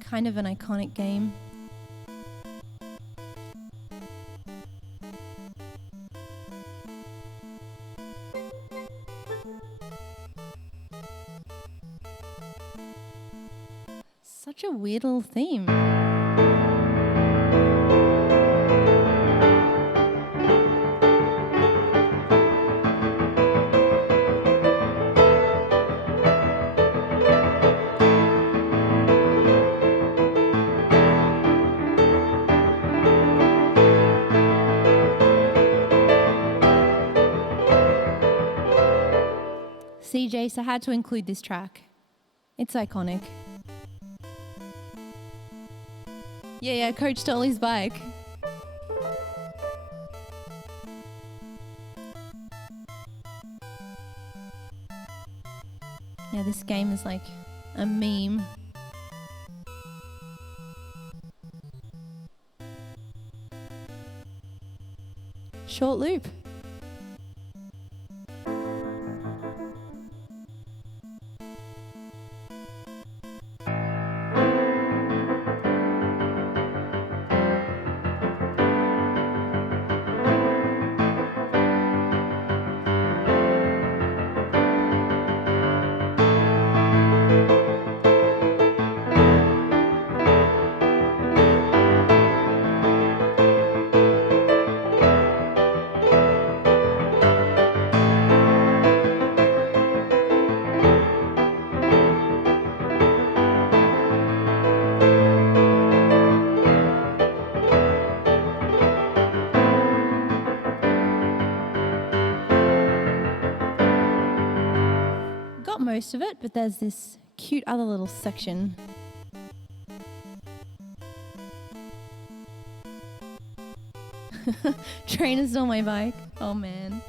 Kind of an iconic game. Such a weird little theme. CJ, so I had to include this track. It's iconic. Yeah, Coach stole his bike. Yeah, this game is like a meme. Short loop. most of it, but there's this cute other little section. Trainer stole my bike. Oh man.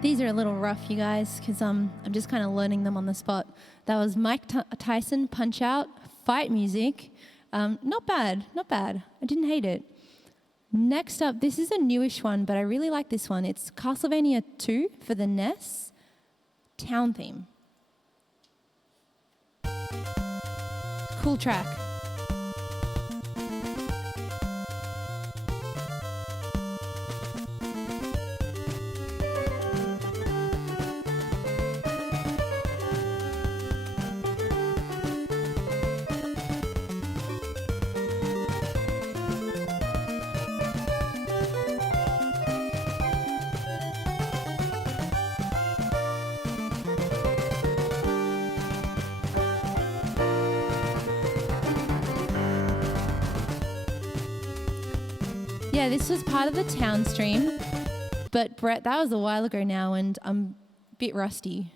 These are a little rough, you guys, because I'm just kind of learning them on the spot. That was Tyson Punch-Out, fight music. Not bad, not bad. I didn't hate it. Next up, this is a newish one, but I really like this one. It's Castlevania 2 for the NES Town theme. Cool track. Yeah, this was part of the town stream, but Brett, that was a while ago now, and I'm a bit rusty.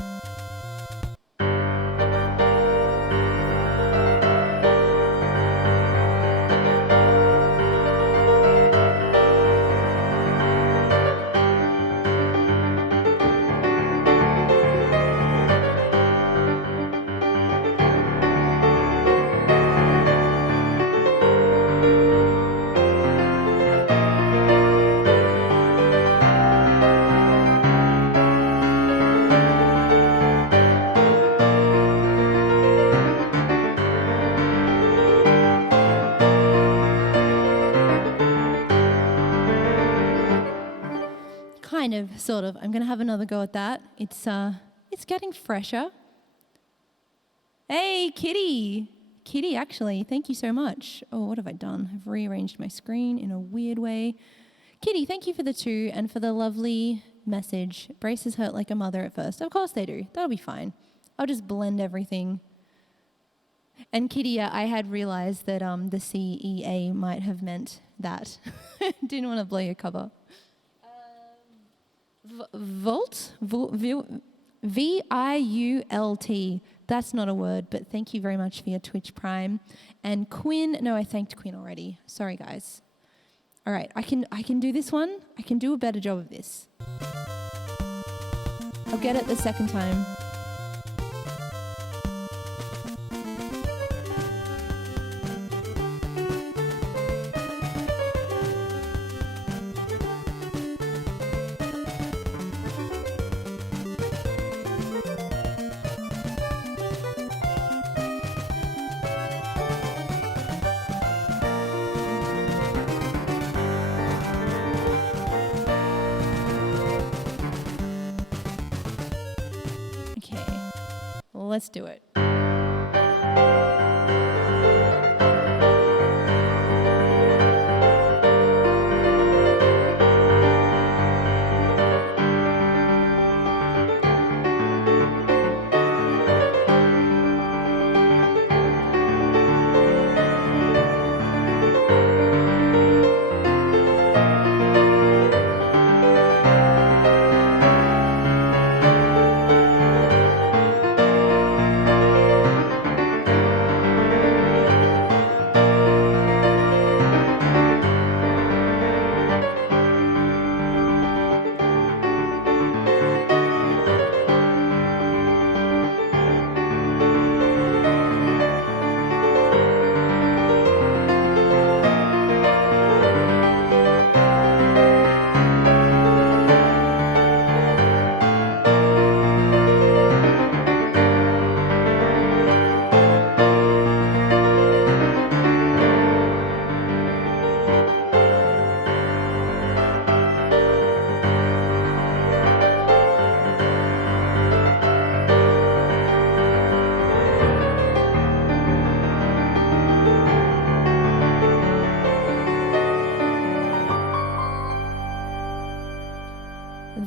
Kind of, sort of. I'm going to have another go at that. It's getting fresher. Hey, Kitty. Kitty, actually, thank you so much. Oh, what have I done? I've rearranged my screen in a weird way. Kitty, thank you for the 2 and for the lovely message. Braces hurt like a mother at first. Of course they do. That'll be fine. I'll just blend everything. And Kitty, I had realized that the CEA might have meant that. Didn't want to blow your cover. Viult? V-I-U-L-T. That's not a word, but thank you very much for your Twitch Prime. And Quinn, no, I thanked Quinn already. Sorry, guys. All right, I can do this one. I can do a better job of this. I'll get it the second time. Let's do it.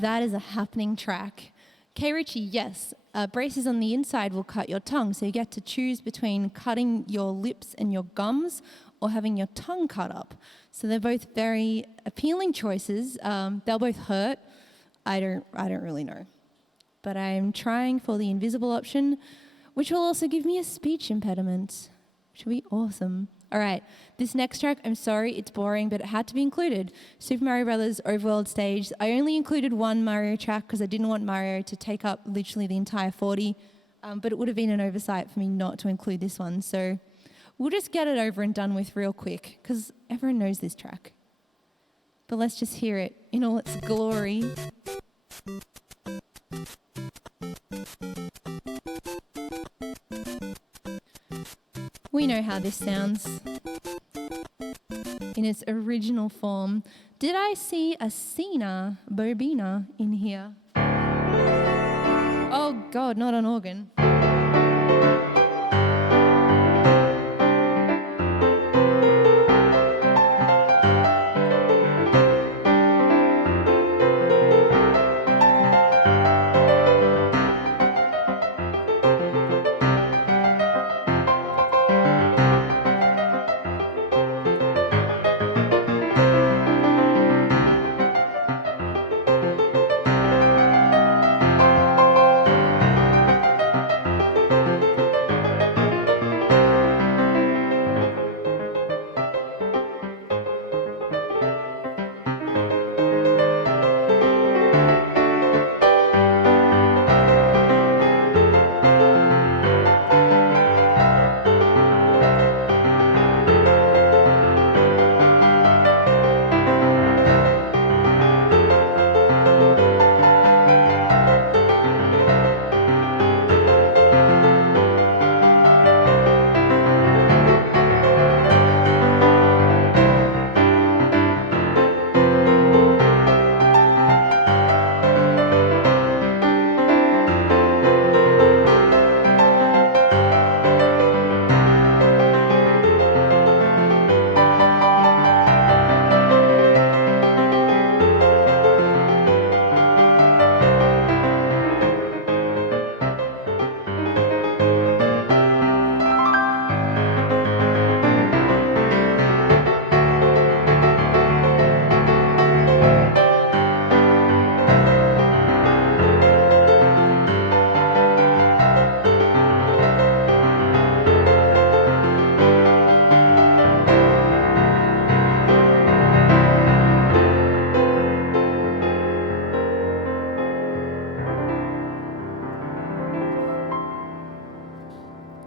That is a happening track. Kay Ritchie, yes. Braces on the inside will cut your tongue, so you get to choose between cutting your lips and your gums or having your tongue cut up. So they're both very appealing choices. They'll both hurt. I don't really know. But I'm trying for the invisible option, which will also give me a speech impediment, which will be awesome. All right, this next track, I'm sorry, it's boring, but it had to be included. Super Mario Brothers Overworld Stage. I only included one Mario track because I didn't want Mario to take up literally the entire 40, but it would have been an oversight for me not to include this one. So we'll just get it over and done with real quick because everyone knows this track. But let's just hear it in all its glory. We know how this sounds in its original form. Did I see a Cena Bobina in here? Oh God, not an organ.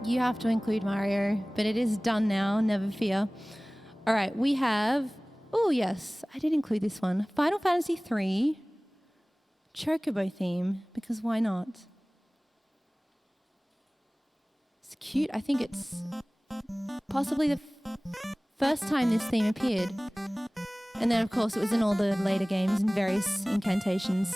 You have to include Mario, but it is done now, never fear. All right, we have, oh yes, I did include this one. Final Fantasy III, Chocobo theme, because why not? It's cute. I think it's possibly the first time this theme appeared. And then, of course, it was in all the later games and various incantations.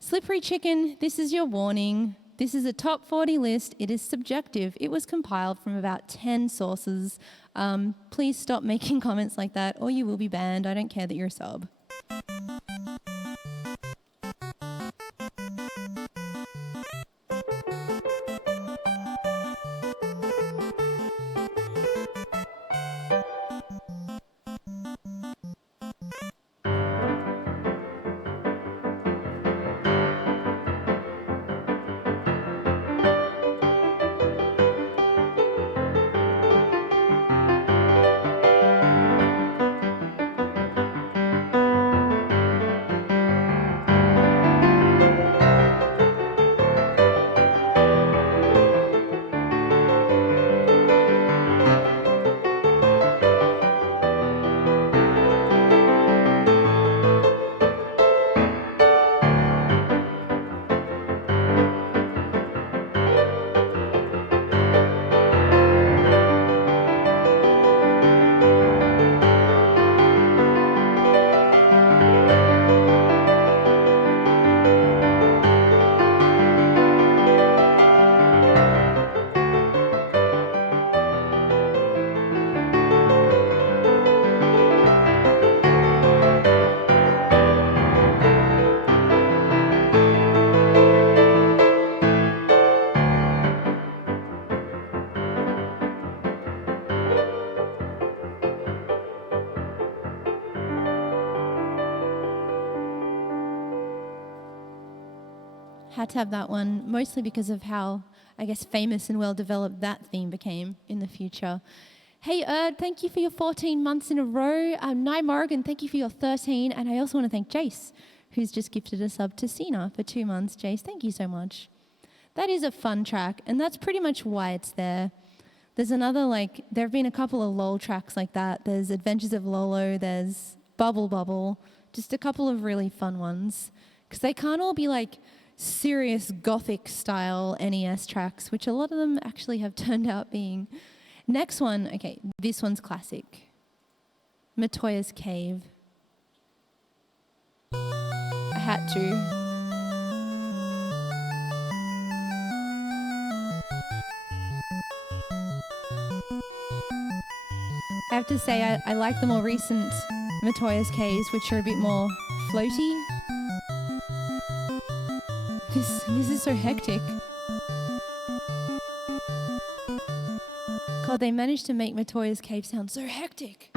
Slippery Chicken, this is your warning. This is a top 40 list. It is subjective. It was compiled from about 10 sources. Please stop making comments like that or you will be banned. I don't care that you're a sub. Had to have that one, mostly because of how, I guess, famous and well-developed that theme became in the future. Hey, thank you for your 14 months in a row. Nye Morgan, thank you for your 13. And I also want to thank Jace, who's just gifted a sub to Cena for 2 months. Jace, thank you so much. That is a fun track, and that's pretty much why it's there. There's another, there have been a couple of LOL tracks like that. There's Adventures of Lolo, there's Bobble, just a couple of really fun ones. Because they can't all be serious gothic style NES tracks, which a lot of them actually have turned out being. Next one, okay, this one's classic. Matoya's Cave. I had to. I have to say, I like the more recent Matoya's Caves, which are a bit more floaty. This is so hectic. God, they managed to make Matoya's Cave sound so hectic.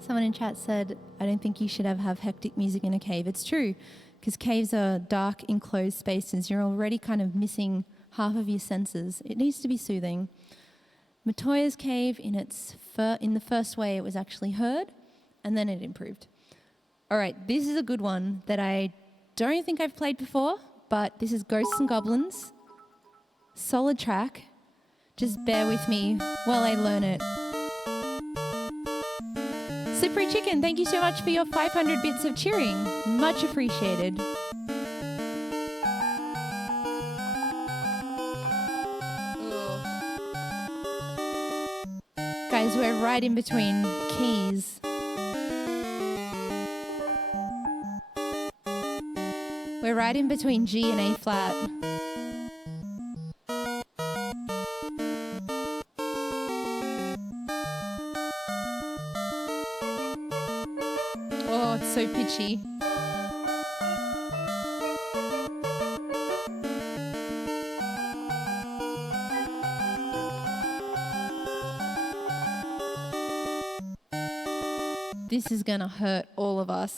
Someone in chat said, I don't think you should have hectic music in a cave. It's true, because caves are dark, enclosed spaces. You're already kind of missing half of your senses. It needs to be soothing. Matoya's Cave, in the first way it was actually heard, and then it improved. All right, this is a good one that I don't think I've played before, but this is Ghosts and Goblins. Solid track. Just bear with me while I learn it. Slippery Chicken, thank you so much for your 500 bits of cheering. Much appreciated. Guys, we're right in between keys. We're right in between G and A flat. Oh, it's so pitchy. This is gonna hurt all of us.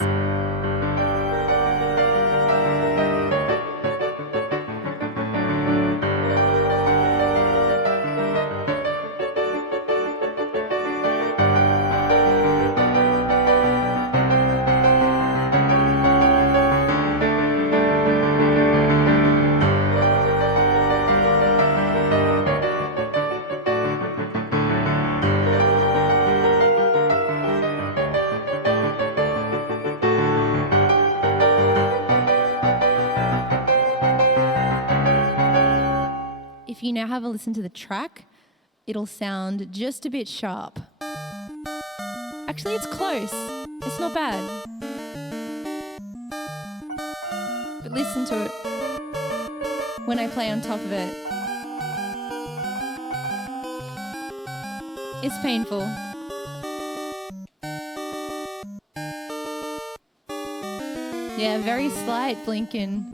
If you now have a listen to the track, it'll sound just a bit sharp. Actually, it's close. It's not bad. But listen to it when I play on top of it. It's painful. Yeah, very slight blinking.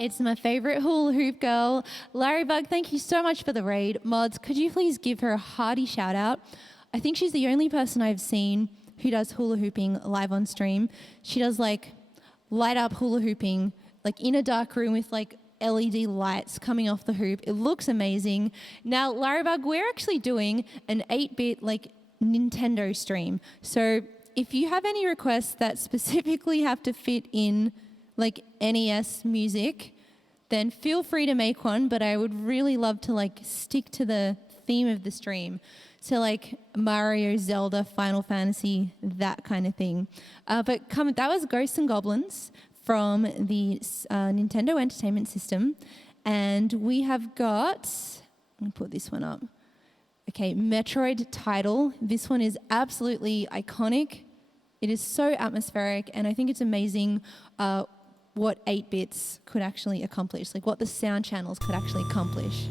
It's my favorite hula hoop girl. Larry Bug, thank you so much for the raid. Mods, could you please give her a hearty shout out? I think she's the only person I've seen who does hula hooping live on stream. She does like light up hula hooping, like in a dark room with like LED lights coming off the hoop. It looks amazing. Now, Larry Bug, we're actually doing an 8-bit like Nintendo stream. So if you have any requests that specifically have to fit in like NES music, then feel free to make one, but I would really love to like stick to the theme of the stream. So like Mario, Zelda, Final Fantasy, that kind of thing. That was Ghosts and Goblins from the Nintendo Entertainment System. And we have got, let me put this one up. Okay, Metroid title. This one is absolutely iconic. It is so atmospheric, and I think it's amazing what 8 bits could actually accomplish, like what the sound channels could actually accomplish.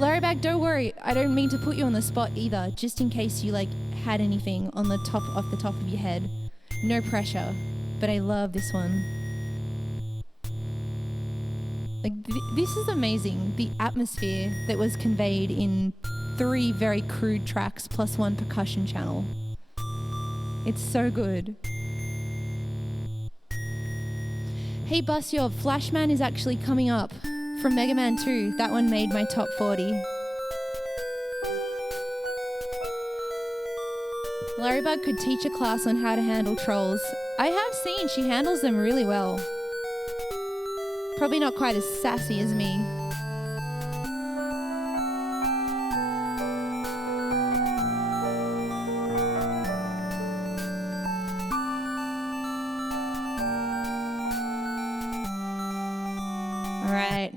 Larry Bag, don't worry, I don't mean to put you on the spot either, just in case you like had anything on the top off the top of your head. No pressure, but I love this one. Like this is amazing, the atmosphere that was conveyed in 3 very crude tracks plus 1 percussion channel. It's so good. Hey Busyob, Flashman is actually coming up from Mega Man 2. That one made my top 40. Larry Bug could teach a class on how to handle trolls. I have seen she handles them really well. Probably not quite as sassy as me. All right.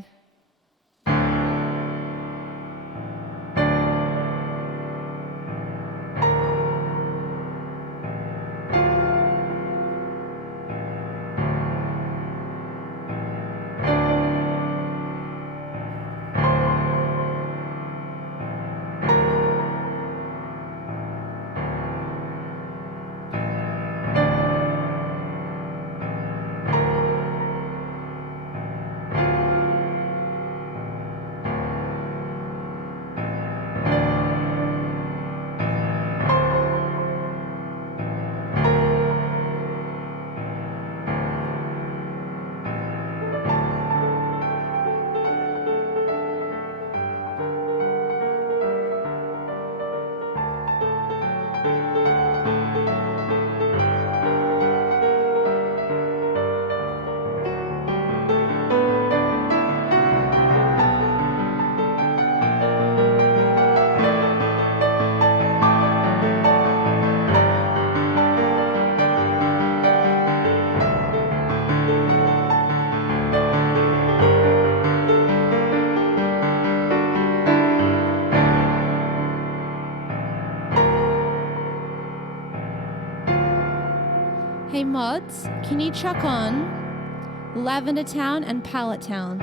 Hey mods, can you chuck on Lavender Town and Pallet Town?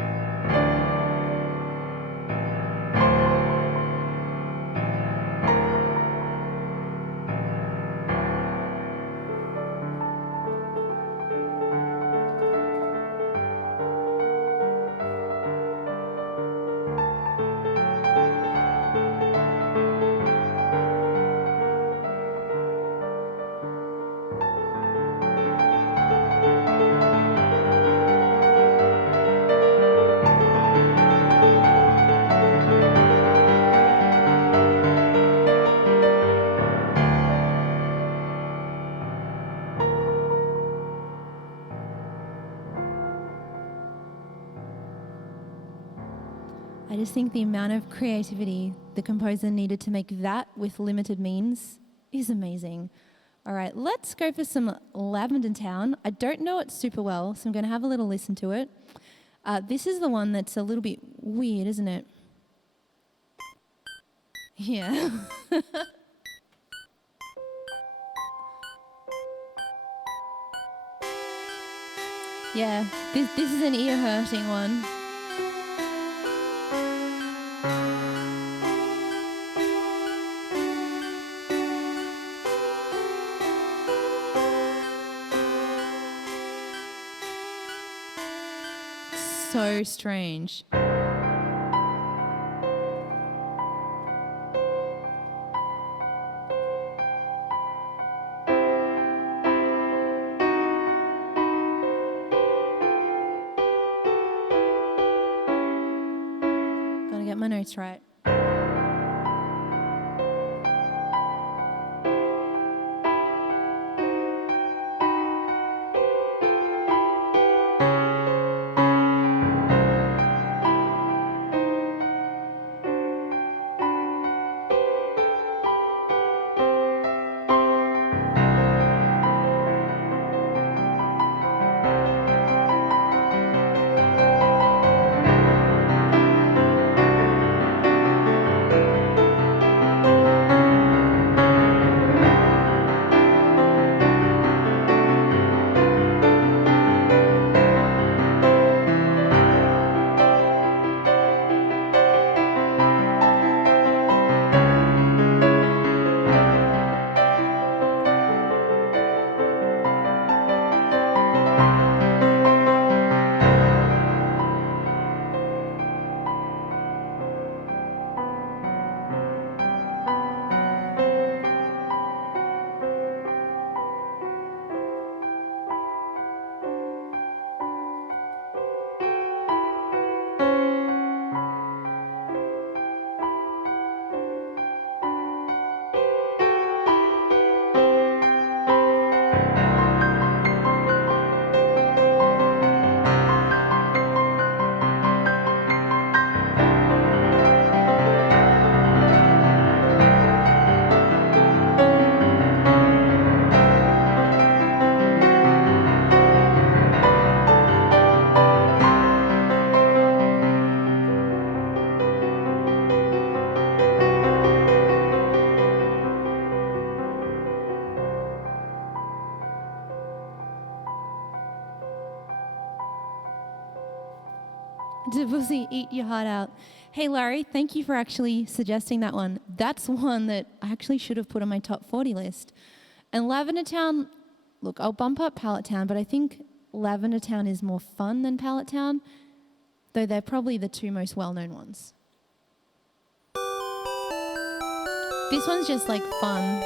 just think the amount of creativity the composer needed to make that with limited means is amazing. All right, let's go for some Lavender Town. I don't know it super well, so I'm going to have a little listen to it. This is the one that's a little bit weird, isn't it? Yeah. Yeah, this is an ear-hurting one. So strange. Gotta get my notes right. Debussy, eat your heart out. Hey, Larry, thank you for actually suggesting that one. That's one that I actually should have put on my top 40 list. And Lavender Town, look, I'll bump up Pallet Town, but I think Lavender Town is more fun than Pallet Town, though they're probably the two most well-known ones. This one's just like fun.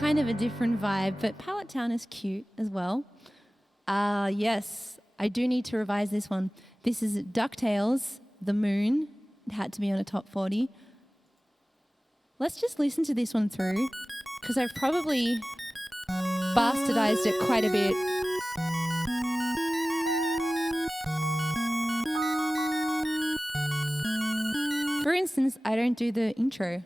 Kind of a different vibe, but Pallet Town is cute as well. Yes, I do need to revise this one. This is DuckTales, The Moon. It had to be on a top 40. Let's just listen to this one through, because I've probably bastardized it quite a bit. For instance, I don't do the intro.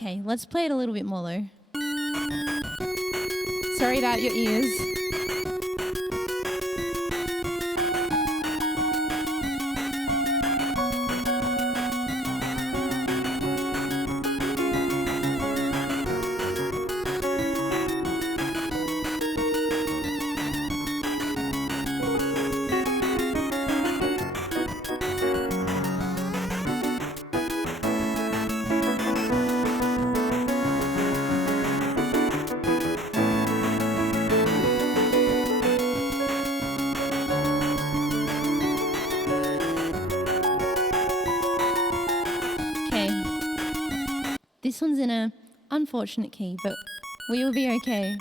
Okay, let's play it a little bit more low. Sorry about your ears. This one's in a unfortunate key, but we will be okay.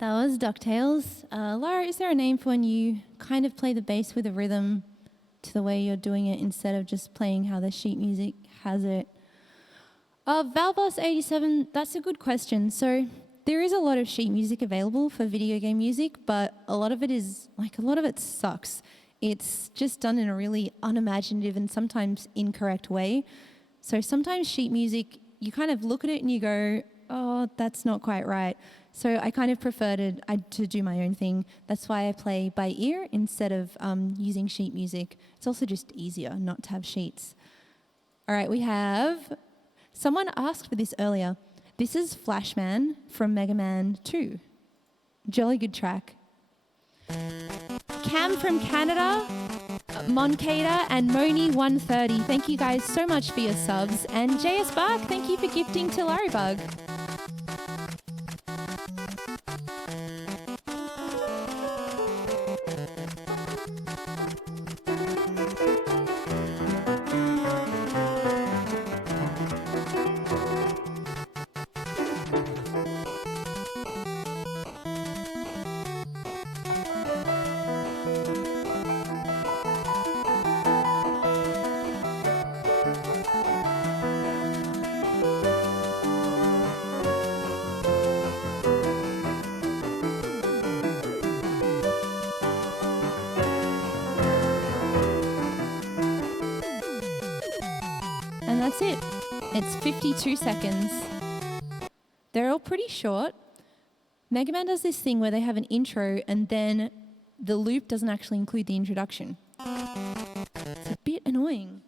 That was DuckTales. Lara, is there a name for when you kind of play the bass with a rhythm to the way you're doing it instead of just playing how the sheet music has it? Valboss87, that's a good question. So there is a lot of sheet music available for video game music, but a lot of it sucks. It's just done in a really unimaginative and sometimes incorrect way. So sometimes sheet music, you kind of look at it and you go, oh, that's not quite right. So I kind of prefer to do my own thing. That's why I play by ear instead of using sheet music. It's also just easier not to have sheets. All right, we have... Someone asked for this earlier. This is Flashman from Mega Man 2. Jolly good track. Cam from Canada, Moncada, and Moni130. Thank you guys so much for your subs. And JS Bark, thank you for gifting to Larrybug. That's it. It's 52 seconds. They're all pretty short. Mega Man does this thing where they have an intro and then the loop doesn't actually include the introduction. It's a bit annoying.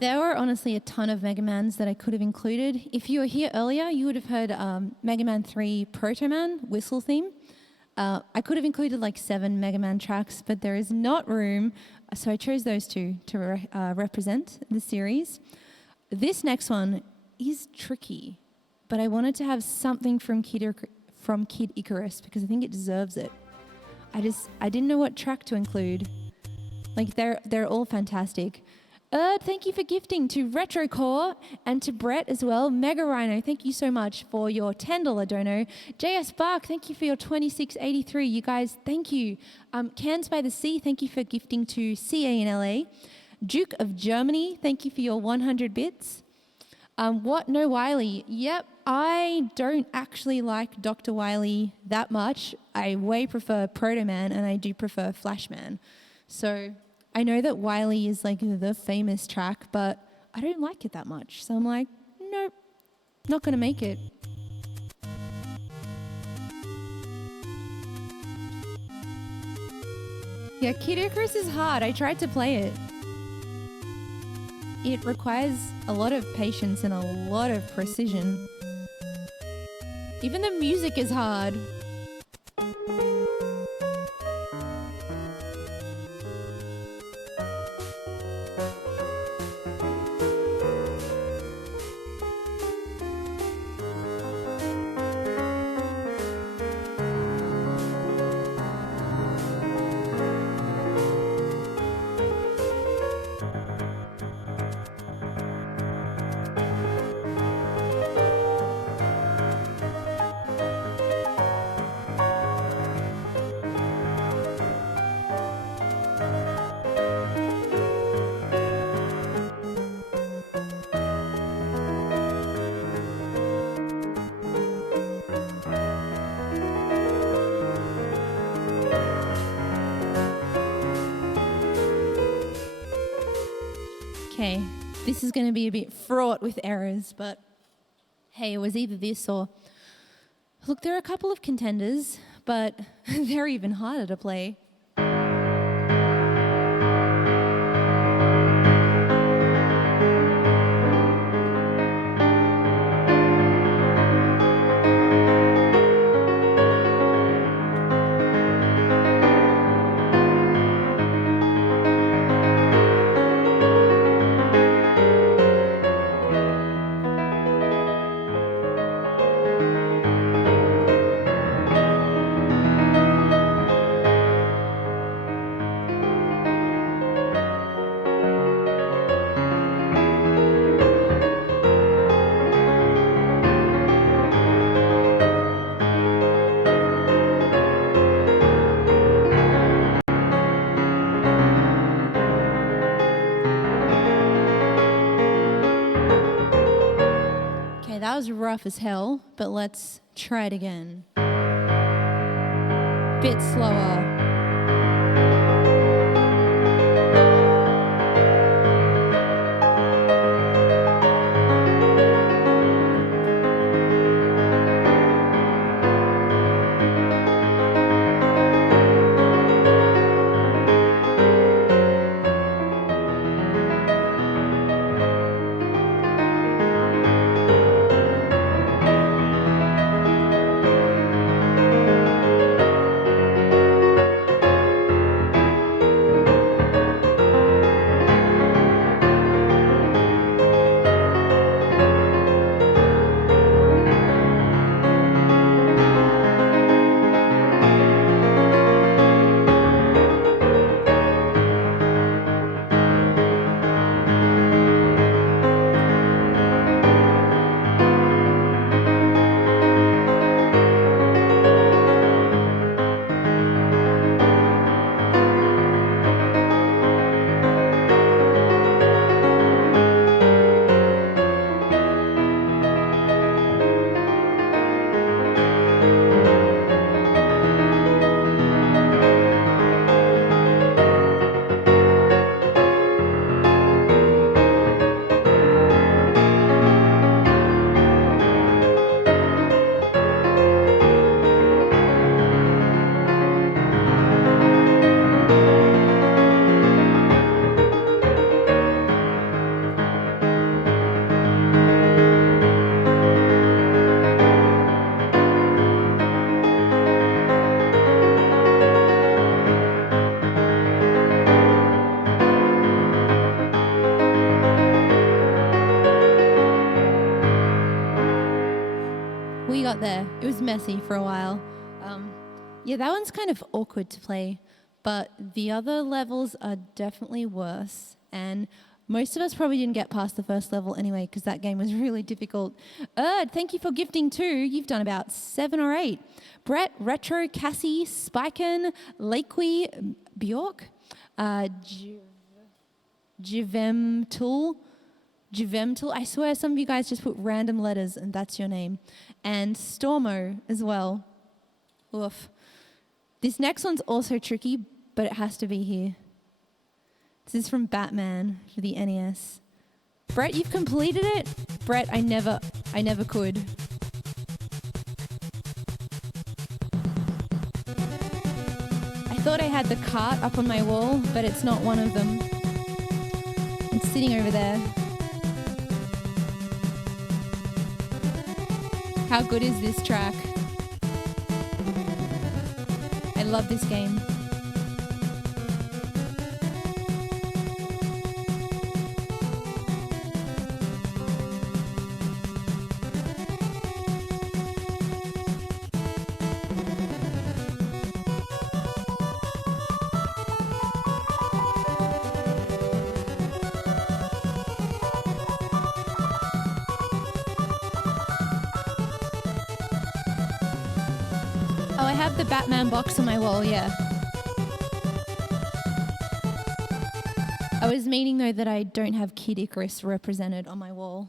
There were honestly a ton of Mega Mans that I could have included. If you were here earlier, you would have heard Mega Man 3 Proto Man whistle theme. I could have included like 7 Mega Man tracks, but there is not room, so I chose those two to represent the series. This next one is tricky, but I wanted to have something from Kid Icarus because I think it deserves it. I didn't know what track to include. Like they're all fantastic. Thank you for gifting to Retrocore and to Brett as well. Mega Rhino, thank you so much for your $10 dono. JS Bark, thank you for your $26.83. You guys, thank you. Cans by the Sea, thank you for gifting to CA in LA. Duke of Germany, thank you for your 100 bits. What No Wily? Yep, I don't actually like Dr. Wily that much. I way prefer Proto Man and I do prefer Flash Man. So I know that Wily is like the famous track, but I don't like it that much. So I'm like, nope, not going to make it. Yeah, Kid Icarus is hard. I tried to play it. It requires a lot of patience and a lot of precision. Even the music is hard. Okay, this is going to be a bit fraught with errors, but hey, it was either this or... Look, there are a couple of contenders, but they're even harder to play. Alright, that was rough as hell, but let's try it again. Bit slower. We got there. It was messy for a while. Yeah, that one's kind of awkward to play, but the other levels are definitely worse. And most of us probably didn't get past the first level anyway, because that game was really difficult. Thank you for gifting too. You've done about 7 or 8. Brett, Retro, Cassie, Spiken, Lakey, Bjork, Jivemtul. I swear some of you guys just put random letters and that's your name. And Stormo as well. Oof. This next one's also tricky, but it has to be here. This is from Batman for the NES. Brett, you've completed it? Brett, I never could. I thought I had the cart up on my wall, but it's not one of them. It's sitting over there. How good is this track? I love this game. Oh, I have the Batman box on my wall, yeah. I was meaning, though, that I don't have Kid Icarus represented on my wall.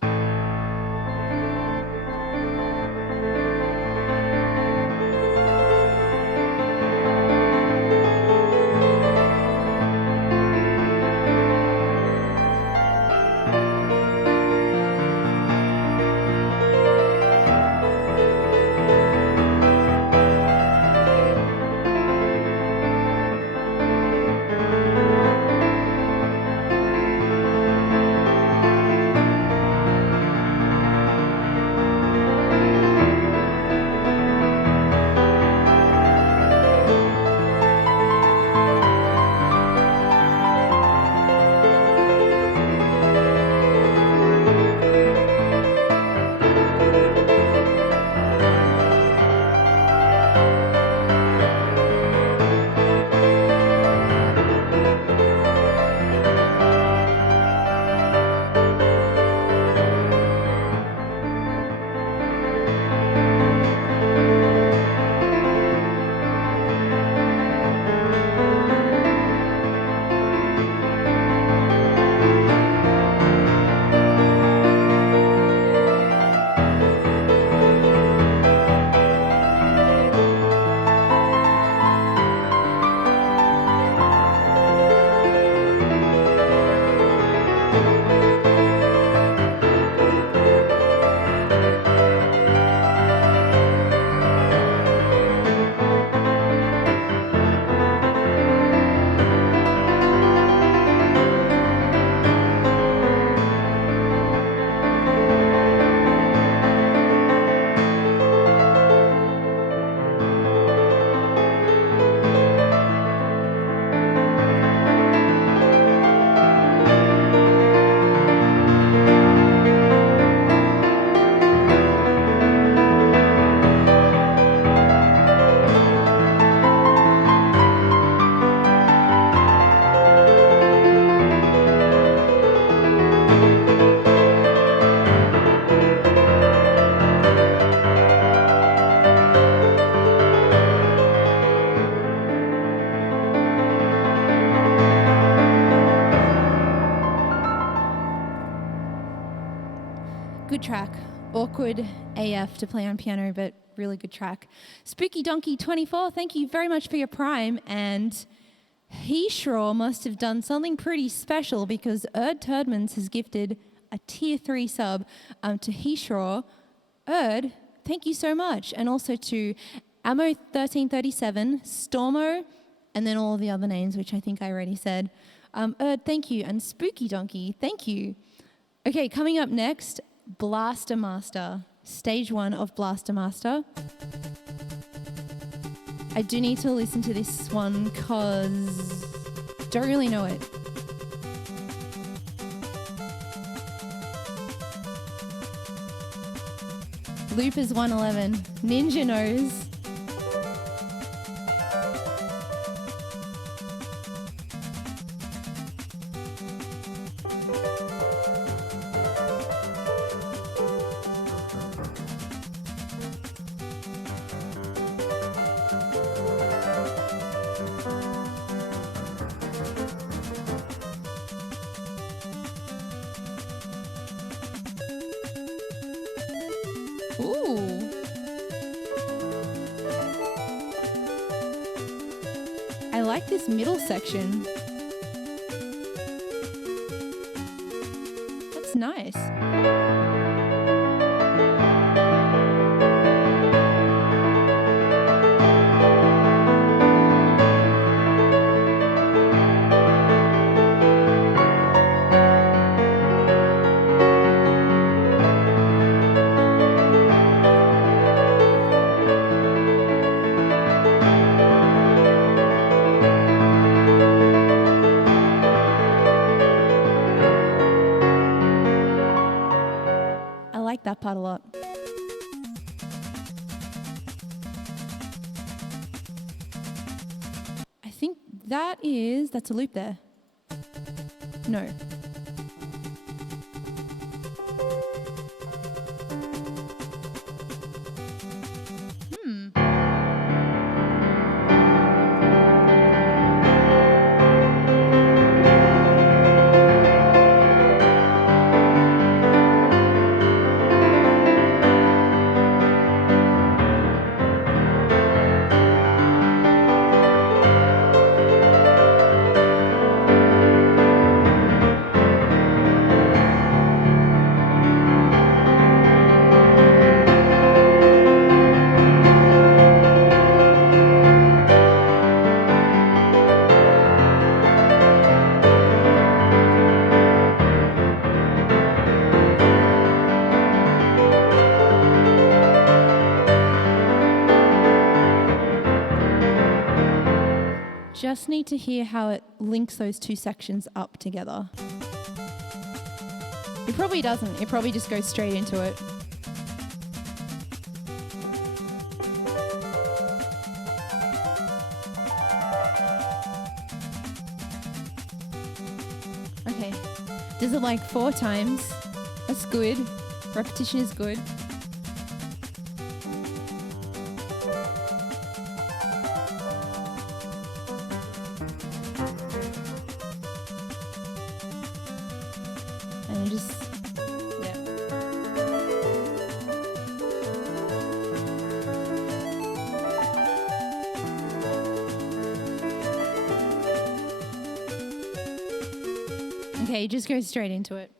awkward AF to play on piano, but really good track. Spooky Donkey 24, thank you very much for your Prime. And Heeshraw must have done something pretty special because Erd Turdmans has gifted a tier 3 sub to Heeshraw. Erd, thank you so much. And also to Ammo1337, Stormo, and then all the other names, which I think I already said. Erd, thank you. And Spooky Donkey, thank you. Okay, coming up next, Blaster Master. Stage 1 of Blaster Master. I do need to listen to this one because don't really know it. Loop is 111. Ninja knows. Ooh. I like this middle section. That's nice. That part a lot. I think that's a loop there. No. Just need to hear how it links those two sections up together. It probably doesn't. It probably just goes straight into it. Okay. Does it like 4 times? That's good. Repetition is good. Okay, just go straight into it.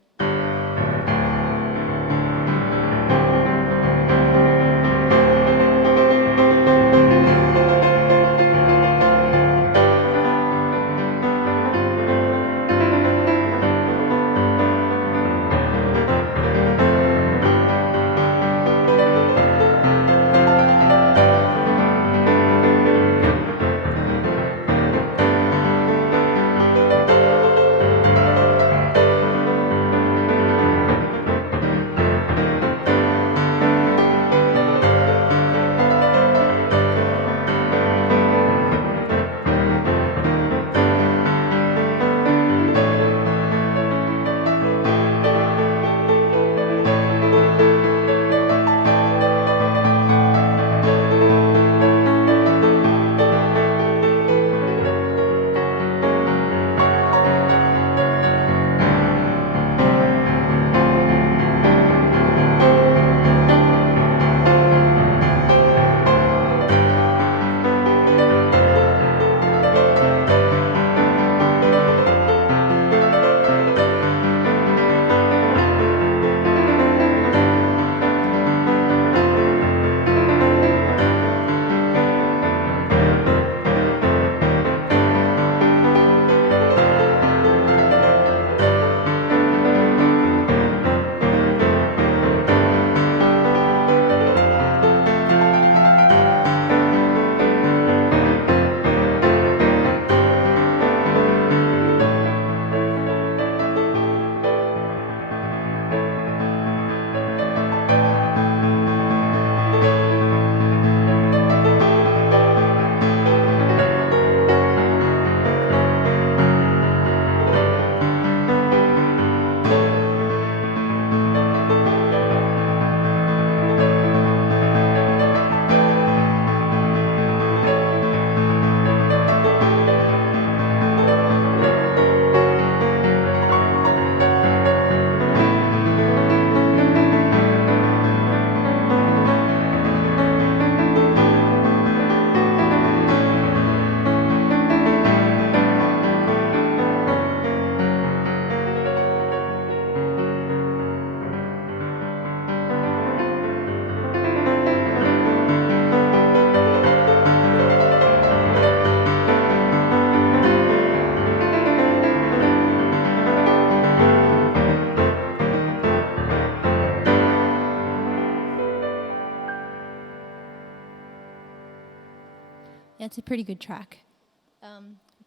Yeah, it's a pretty good track.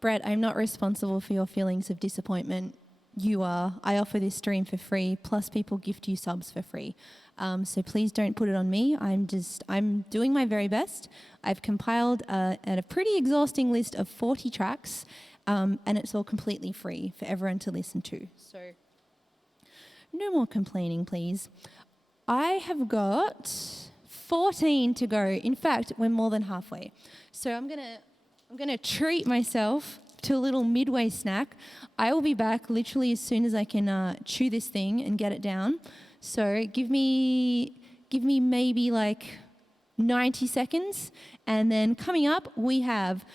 Brett, I'm not responsible for your feelings of disappointment. You are. I offer this stream for free, plus people gift you subs for free. So please don't put it on me. I'm doing my very best. I've compiled a pretty exhausting list of 40 tracks, and it's all completely free for everyone to listen to. So no more complaining, please. I have got 14 to go. In fact, we're more than halfway. So I'm gonna treat myself to a little midway snack. I will be back literally as soon as I can chew this thing and get it down. So give me maybe like 90 seconds, and then coming up we have.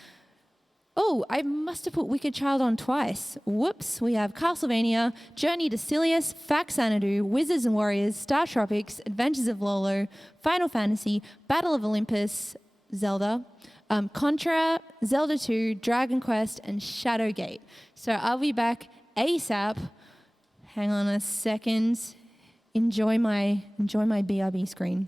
Oh, I must have put Wicked Child on twice. Whoops. We have Castlevania, Journey to Silius, Faxanadu, Wizards and Warriors, Star Tropics, Adventures of Lolo, Final Fantasy, Battle of Olympus, Zelda, Contra, Zelda 2, Dragon Quest, and Shadowgate. So I'll be back ASAP. Hang on a second. Enjoy my BRB screen.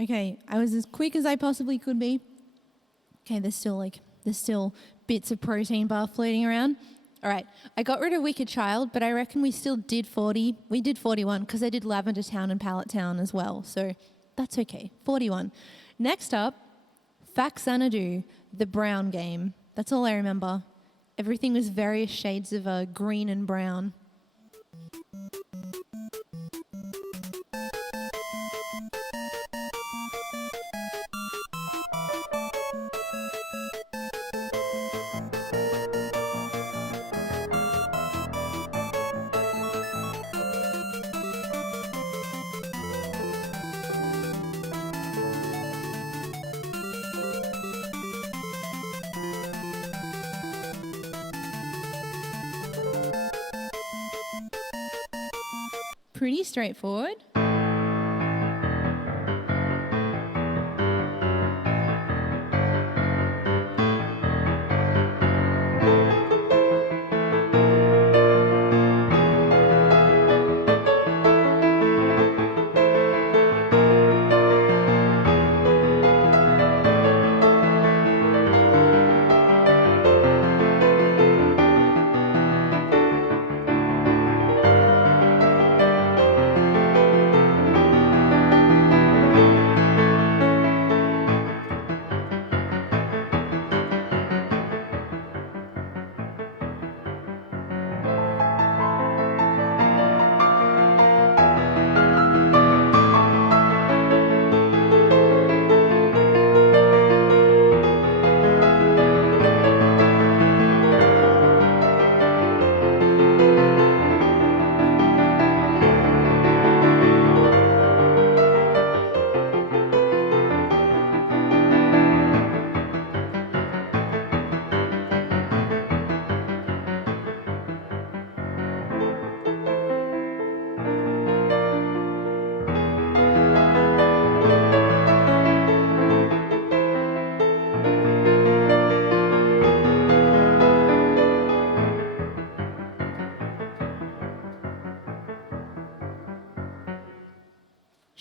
Okay, I was as quick as I possibly could be. Okay, there's still bits of protein bar floating around. All right, I got rid of Wicked Child, but I reckon we still did 40. We did 41 because I did Lavender Town and Pallet Town as well, so that's okay. 41. Next up, Faxanadu, the brown game. That's all I remember. Everything was various shades of green and brown. Pretty straightforward.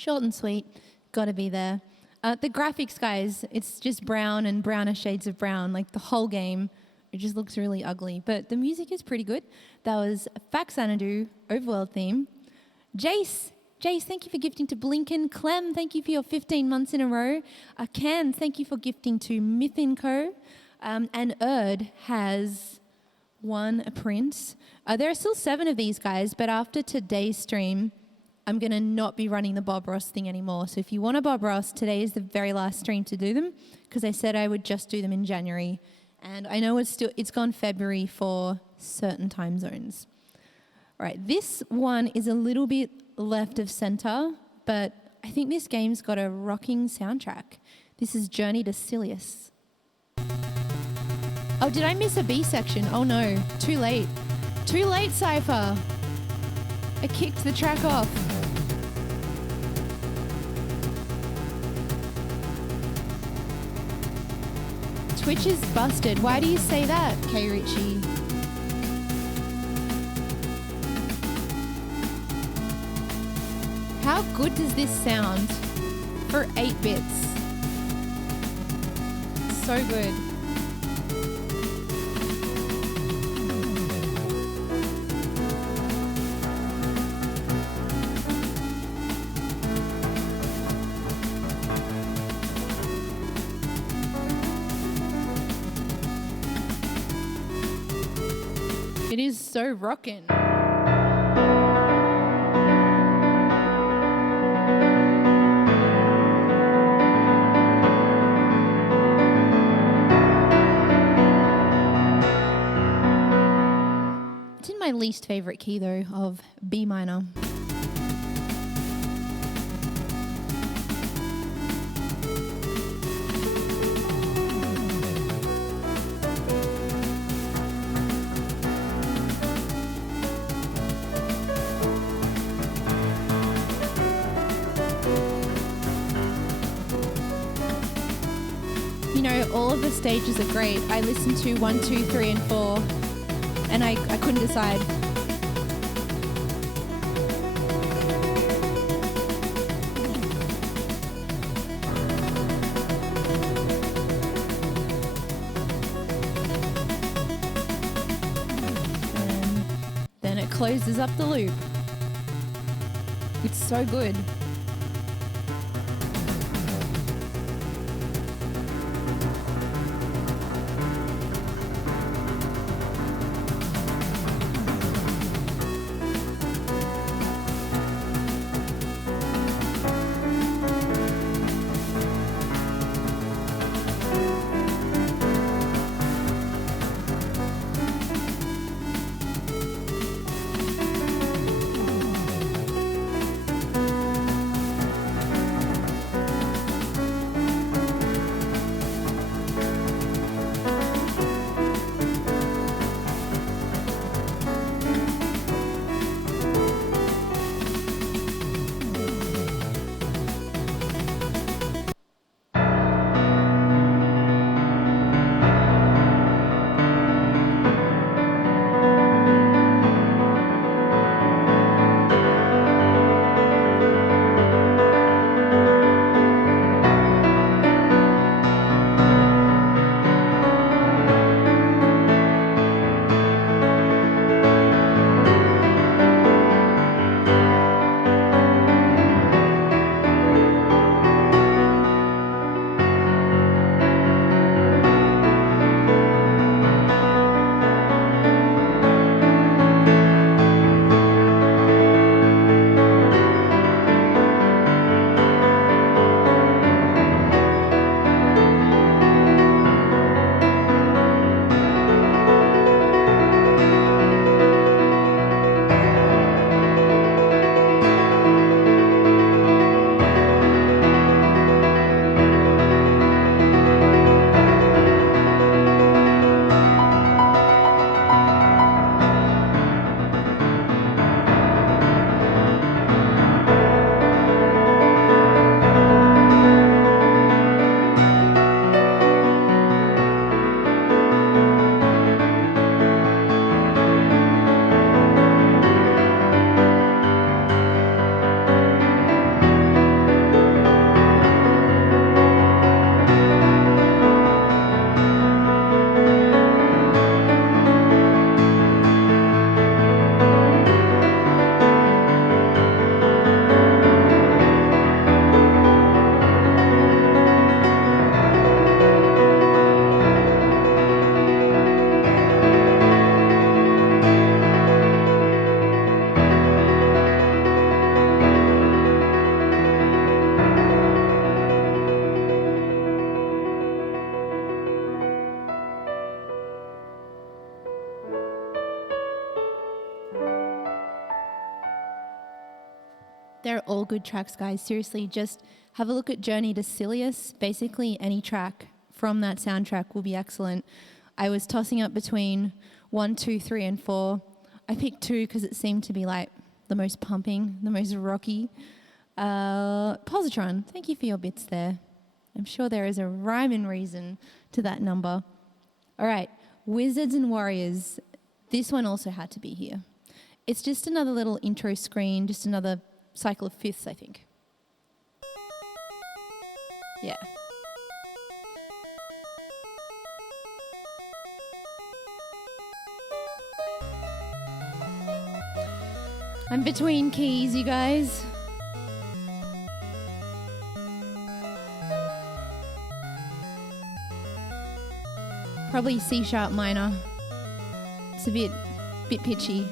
Short and sweet, gotta be there. The graphics, guys, it's just brown and browner shades of brown, like the whole game. It just looks really ugly, but the music is pretty good. That was Faxanadu, Overworld Theme. Jace, thank you for gifting to Blinken. Clem, thank you for your 15 months in a row. Ken, thank you for gifting to Myth & Co. And Erd has won a print. There are still 7 of these, guys, but after today's stream, I'm going to not be running the Bob Ross thing anymore. So if you want a Bob Ross, today is the very last stream to do them, because I said I would just do them in January. And I know it's gone February for certain time zones. All right, this one is a little bit left of center, but I think this game's got a rocking soundtrack. This is Journey to Silius. Oh, did I miss a B section? Oh no, too late. Too late, Cypher. I kicked the track off. Twitch is busted. Why do you say that, K. Ritchie? How good does this sound for 8 bits? So good. It is so rockin'. It's in my least favorite key though, of B minor. All of the stages are great. I listened to 1, 2, 3, and 4, and I couldn't decide. And then it closes up the loop. It's so good. They're all good tracks, guys. Seriously, just have a look at Journey to Silius. Basically, any track from that soundtrack will be excellent. I was tossing up between 1, 2, 3, and 4. I picked 2 because it seemed to be like the most pumping, the most rocky. Positron, thank you for your bits there. I'm sure there is a rhyme and reason to that number. All right, Wizards and Warriors. This one also had to be here. It's just another little intro screen, just another cycle of fifths, I think. Yeah. I'm between keys, you guys. Probably C sharp minor. It's a bit pitchy.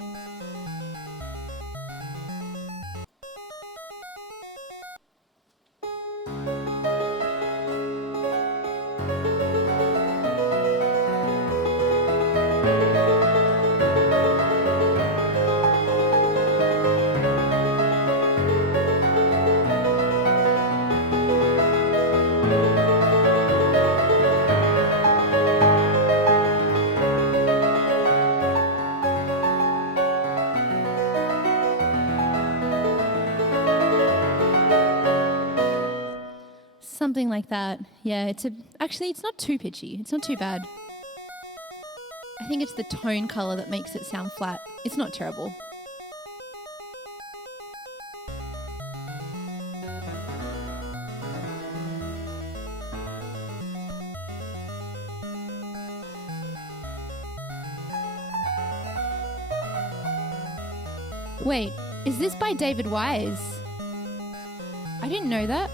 Something like that. Yeah, actually it's not too pitchy. It's not too bad. I think it's the tone color that makes it sound flat. It's not terrible. Wait, is this by David Wise? I didn't know that.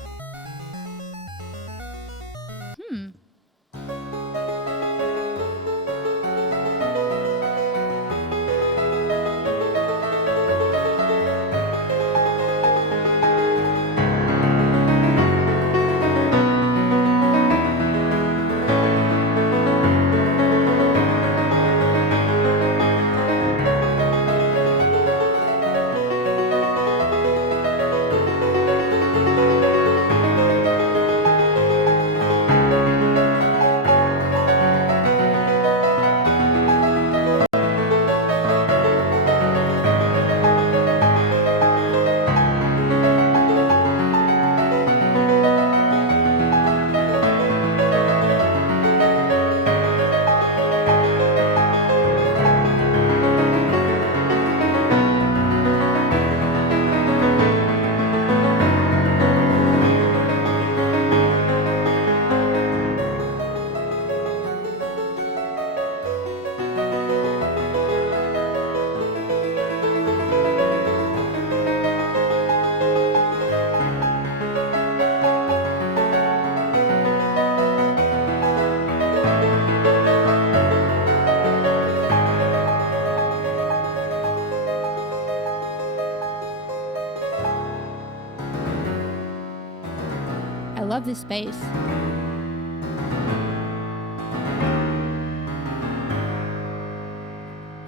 I love this bass.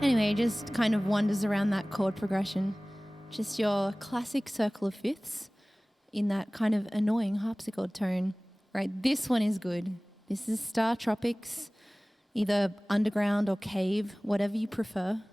Anyway, just kind of wanders around that chord progression. Just your classic circle of fifths in that kind of annoying harpsichord tone. Right, this one is good. This is Star Tropics, either underground or cave, whatever you prefer.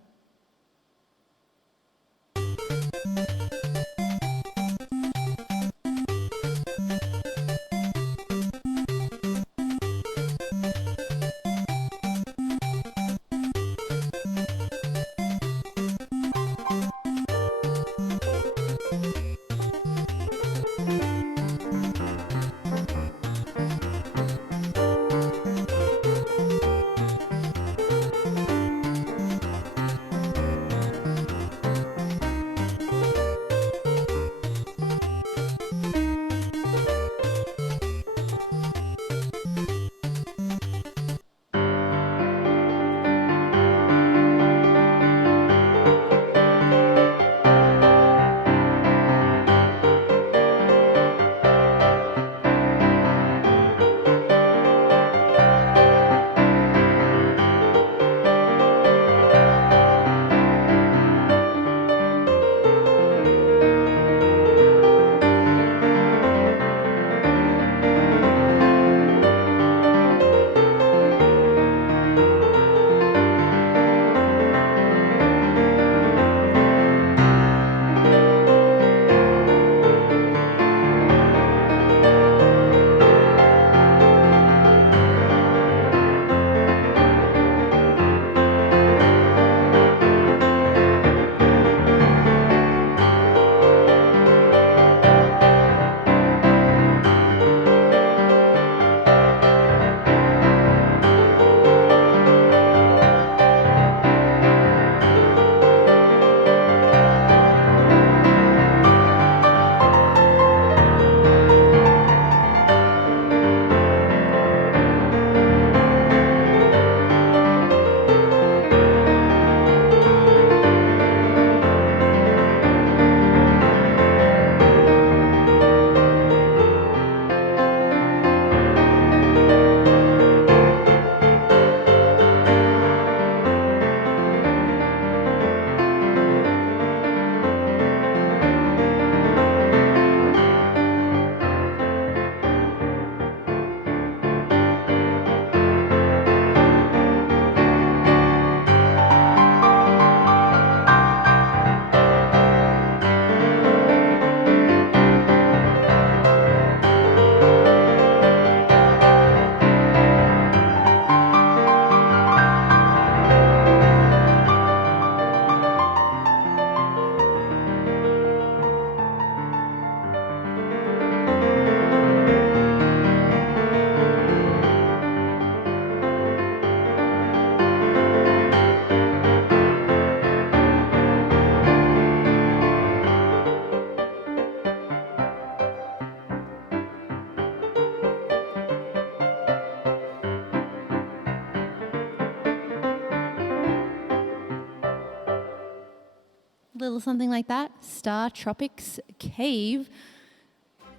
little something like that. Star Tropics Cave.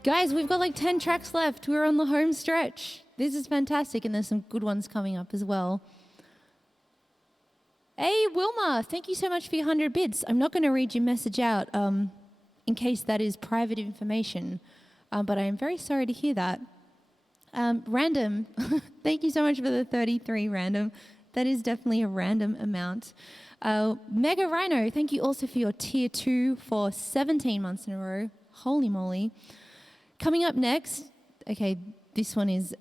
Guys, we've got like 10 tracks left. We're on the home stretch. This is fantastic, and there's some good ones coming up as well. Hey, Wilma, thank you so much for your 100 bits. I'm not going to read your message out in case that is private information, but I am very sorry to hear that. Random, thank you so much for the 33 random. That is definitely a random amount. Mega Rhino, thank you also for your tier 2 for 17 months in a row. Holy moly. Coming up next, okay, this one is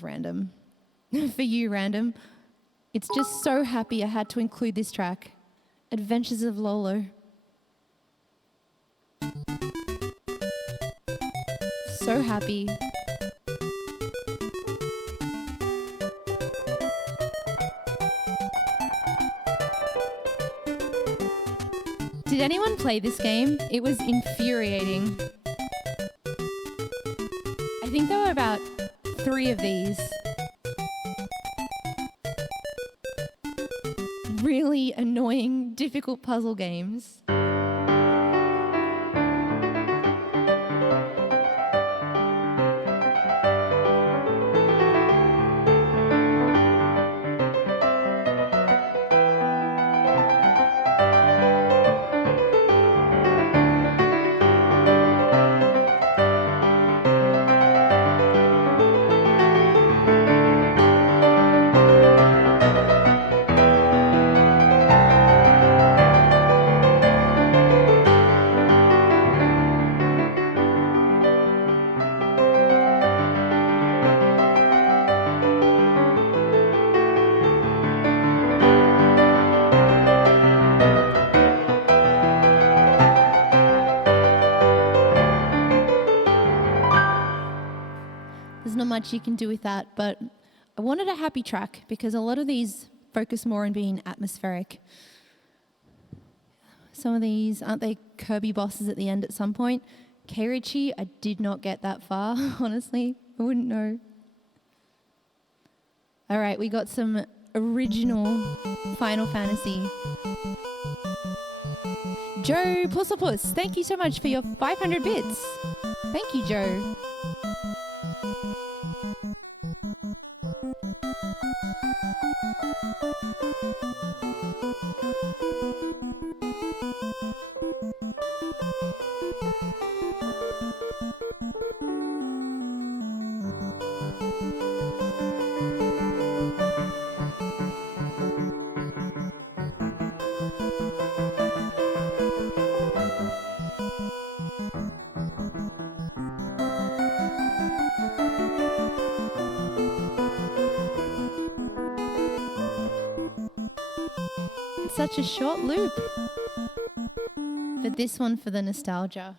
random. For you, random. It's just so happy I had to include this track. Adventures of Lolo. So happy. Did anyone play this game? It was infuriating. I think there were about 3 of these. Really annoying, difficult puzzle games. Much you can do with that, but I wanted a happy track because a lot of these focus more on being atmospheric. Some of these, aren't they Kirby bosses at the end at some point? K. Ritchie, I did not get that far, honestly. I wouldn't know. All right, we got some original Final Fantasy. Joe Pussapus, thank you so much for your 500 bits. Thank you, Joe. Such a short loop, but this one for the nostalgia.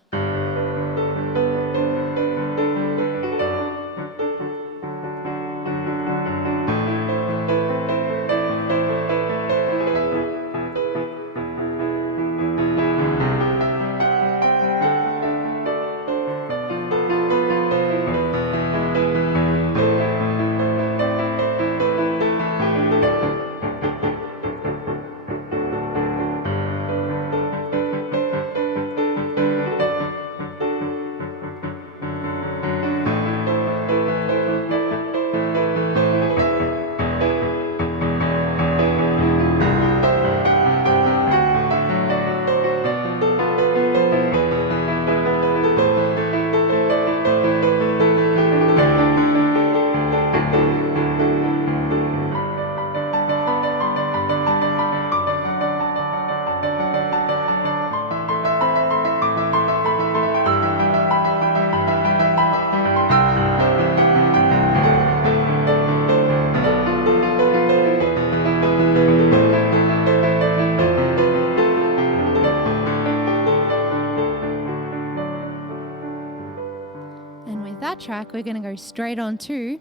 Track, we're going to go straight on to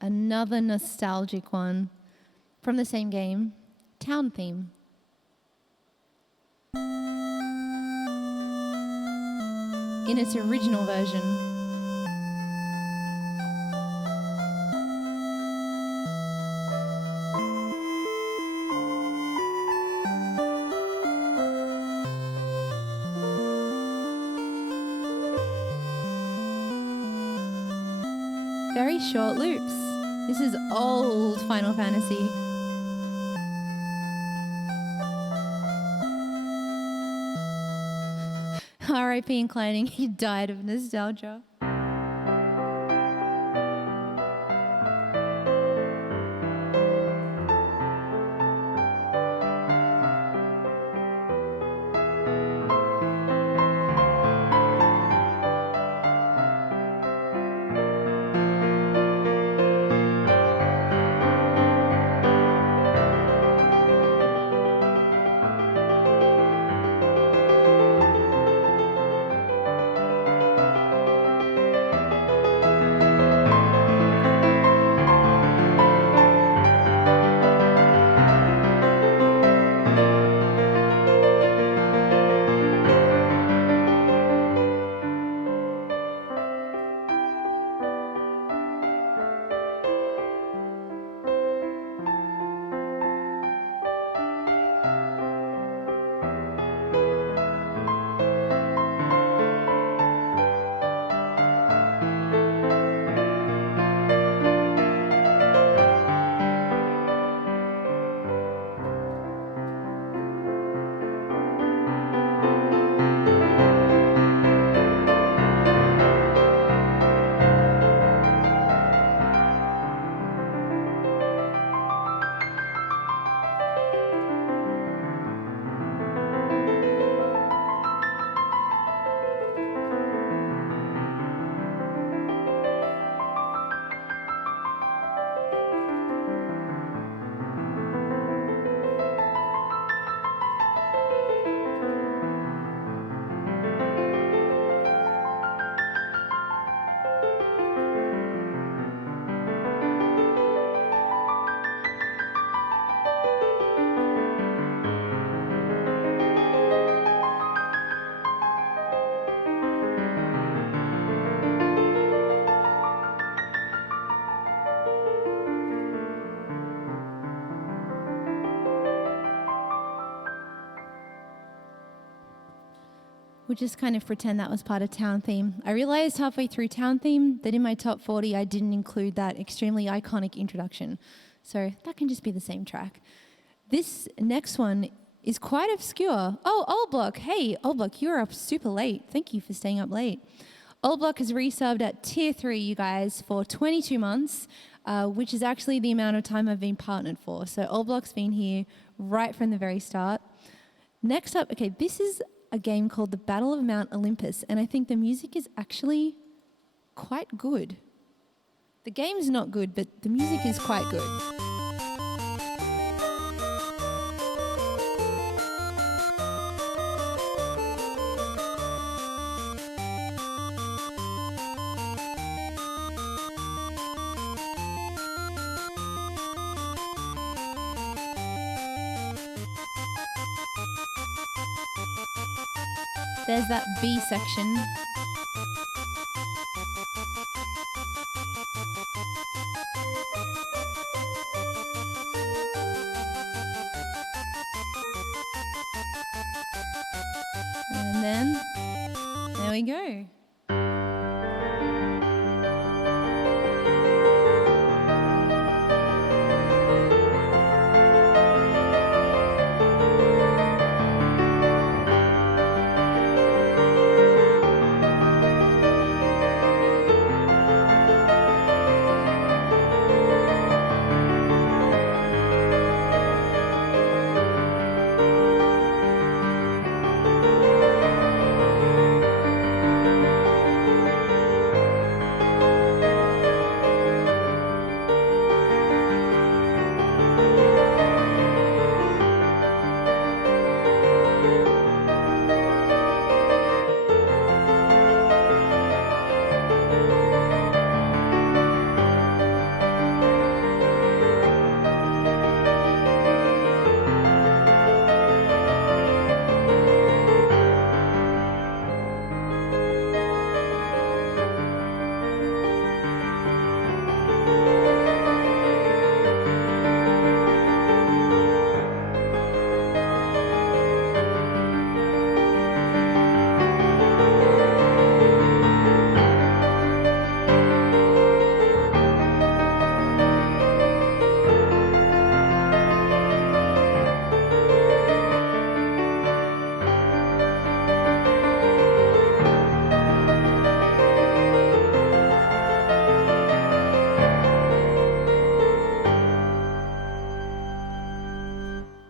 another nostalgic one from the same game, Town Theme. In its original version. very short loops. This is old Final Fantasy. R.I.P. Inclining, he died of nostalgia. We'll just kind of pretend that was part of Town Theme. I realized halfway through Town Theme that in my top 40 I didn't include that extremely iconic introduction. So that can just be the same track. This next one is quite obscure. Oh, Old Block. Hey, Old Block, you're up super late. Thank you for staying up late. Old Block has resubbed at Tier 3, you guys, for 22 months, which is actually the amount of time I've been partnered for. So Old Block's been here right from the very start. Next up, okay, this is a game called The Battle of Mount Olympus, and I think the music is actually quite good. The game's not good, but the music is quite good. There's that B section. And then, there we go.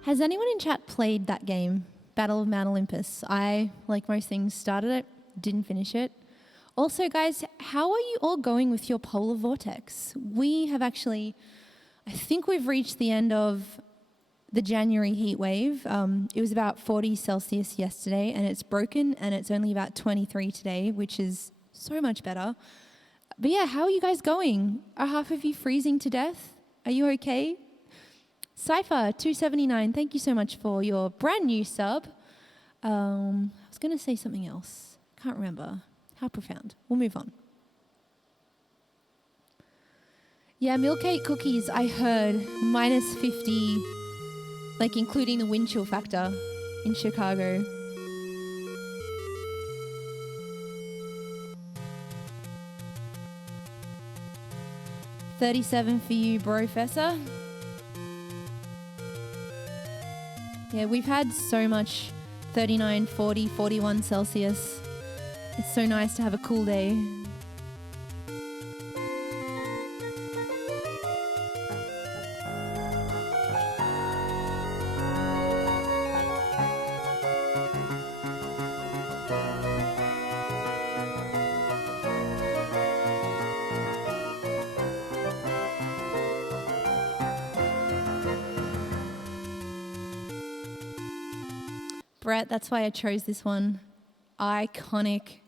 Has anyone in chat played that game, Battle of Mount Olympus? I, like most things, started it, didn't finish it. Also, guys, how are you all going with your polar vortex? We have actually, I think we've reached the end of the January heat wave. It was about 40 Celsius yesterday, and it's broken, and it's only about 23 today, which is so much better. But yeah, how are you guys going? Are half of you freezing to death? Are you okay? Cypher 279, thank you so much for your brand new sub. I was going to say something else. Can't remember. How profound. We'll move on. Yeah, Milk Cake cookies, I heard, minus 50, like including the wind chill factor in Chicago. $37 for you, Brofessor. Yeah, we've had so much 39, 40, 41 Celsius. It's so nice to have a cool day. Brett, that's why I chose this one. Iconic.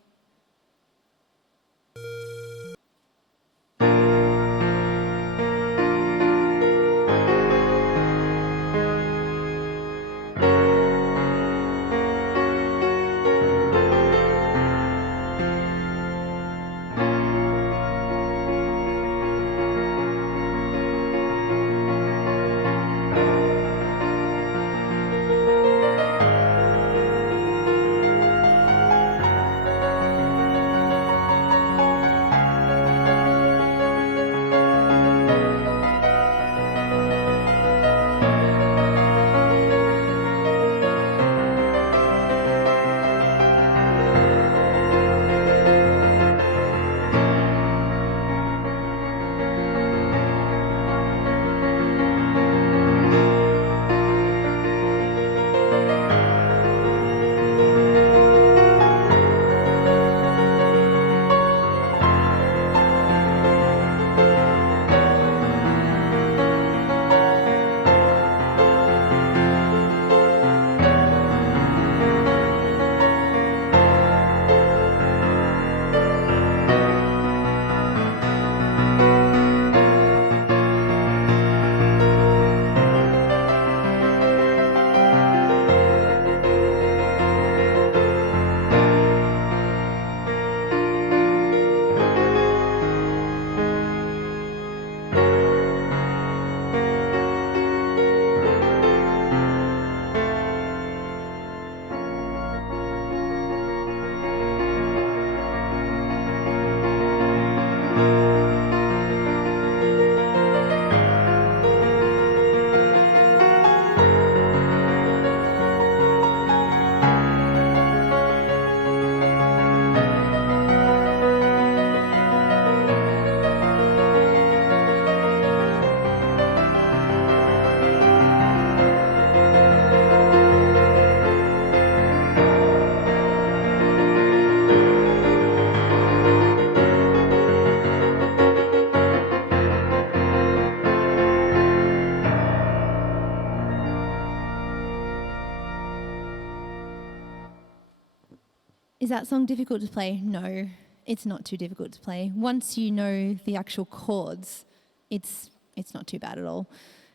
Is that song difficult to play? No, it's not too difficult to play. Once you know the actual chords, it's not too bad at all.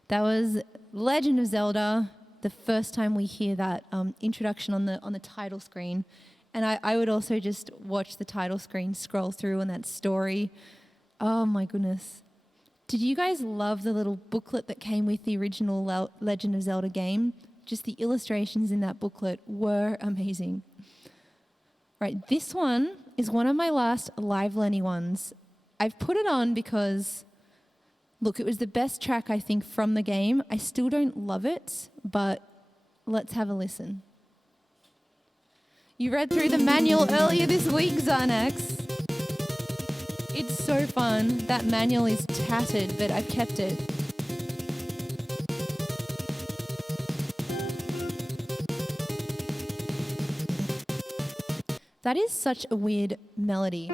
That was Legend of Zelda, the first time we hear that introduction on the title screen. And I would also just watch the title screen scroll through on that story. Oh my goodness. Did you guys love the little booklet that came with the original Legend of Zelda game? Just the illustrations in that booklet were amazing. Right, this one is one of my last live learning ones. I've put it on because, look, it was the best track, I think, from the game. I still don't love it, but let's have a listen. You read through the manual earlier this week, Xanax. It's so fun. That manual is tattered, but I've kept it. That is such a weird melody.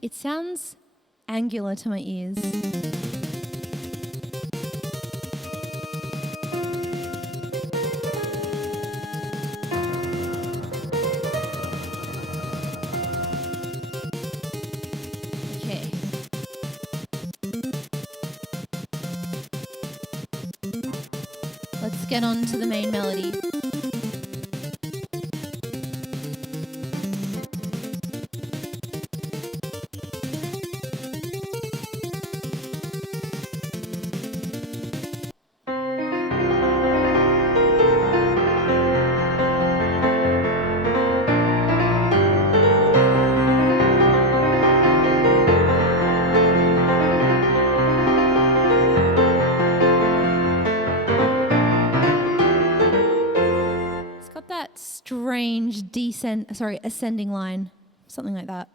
It sounds angular to my ears. Okay. Let's get on to the main melody. Strange ascending line, something like that.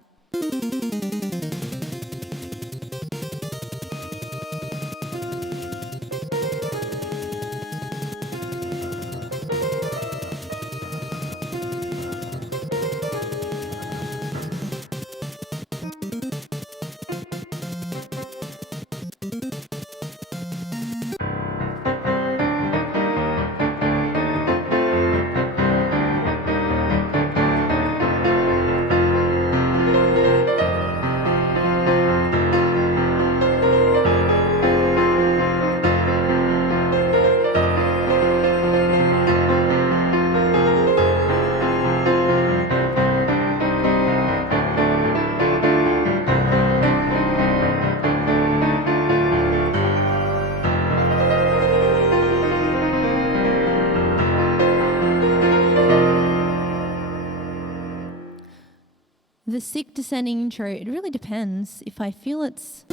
The sick descending intro, it really depends. If I feel it's...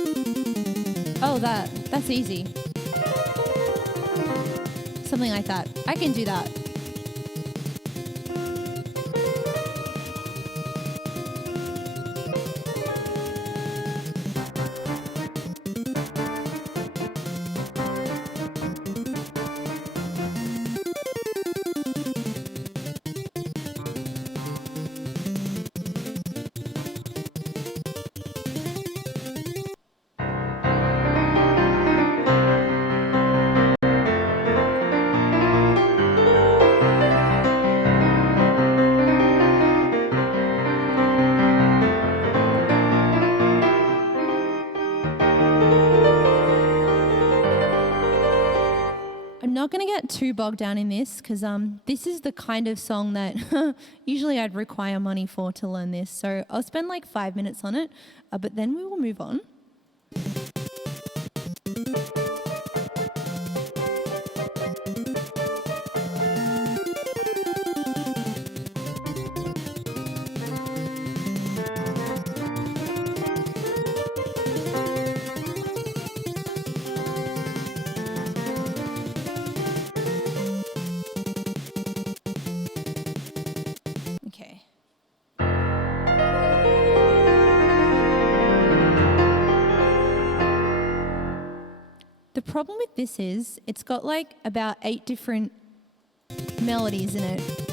Oh, that's easy. Something like that. I can do that. Not going to get too bogged down in this because this is the kind of song that usually I'd require money for to learn this. So I'll spend like 5 minutes on it, but then we will move on. The problem with this is it's got like about 8 different melodies in it.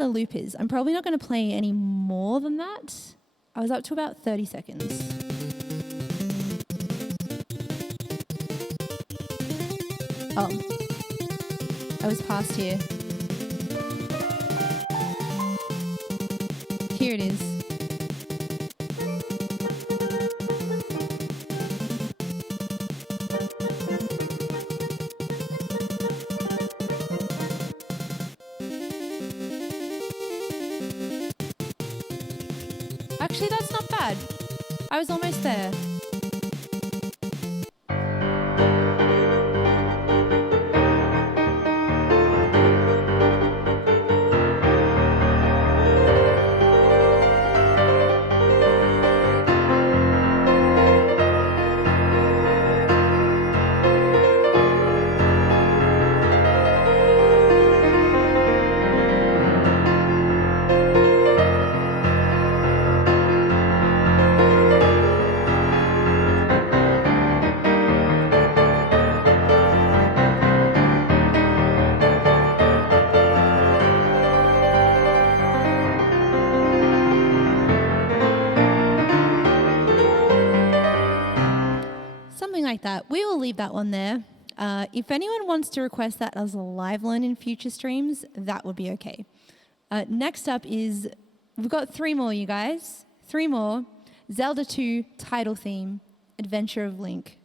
Loop is. I'm probably not going to play any more than that. I was up to about 30 seconds. Oh, I was past here. Here it is. Actually, that's not bad. I was almost there. Something like that. We will leave that one there. If anyone wants to request that as a live learn in future streams, that would be okay. Next up is, we've got 3 more, you guys. 3 more. Zelda 2 title theme, Adventure of Link.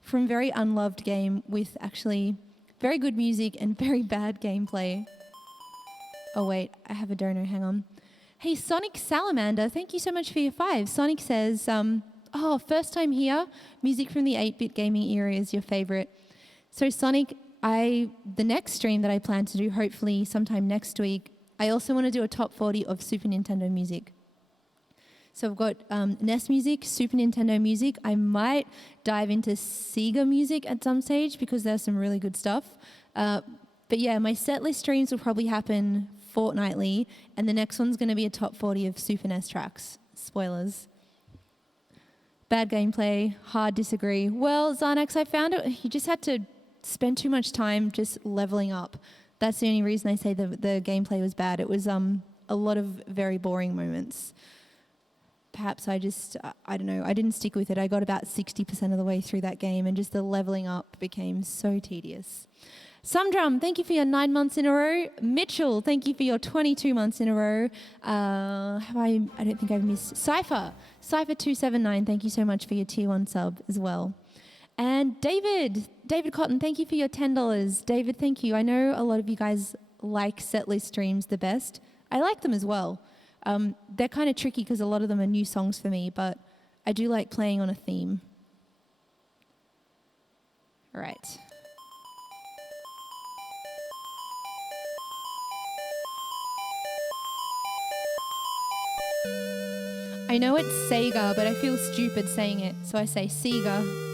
From very unloved game with actually very good music and very bad gameplay. Oh wait, I have a donor, hang on. Hey, Sonic Salamander, thank you so much for your 5. Sonic says, first time here, music from the 8-bit gaming era is your favorite. So Sonic, the next stream that I plan to do, hopefully sometime next week, I also want to do a top 40 of Super Nintendo music. So I've got NES music, Super Nintendo music. I might dive into Sega music at some stage because there's some really good stuff. But yeah, my setlist streams will probably happen fortnightly, and the next one's going to be a top 40 of Super NES tracks. Spoilers. Bad gameplay, hard disagree. Well, Xanax, I found it, you just had to spend too much time just leveling up. That's the only reason I say the gameplay was bad. It was a lot of very boring moments. Perhaps I don't know, I didn't stick with it. I got about 60% of the way through that game and just the leveling up became so tedious. Sumdrum, thank you for your 9 months in a row. Mitchell, thank you for your 22 months in a row. I don't think I've missed. Cypher279, thank you so much for your tier 1 sub as well. And David Cotton, thank you for your $10. David, thank you. I know a lot of you guys like setlist streams the best. I like them as well. They're kind of tricky because a lot of them are new songs for me, but I do like playing on a theme. All right. I know it's Sega, but I feel stupid saying it, so I say Sega.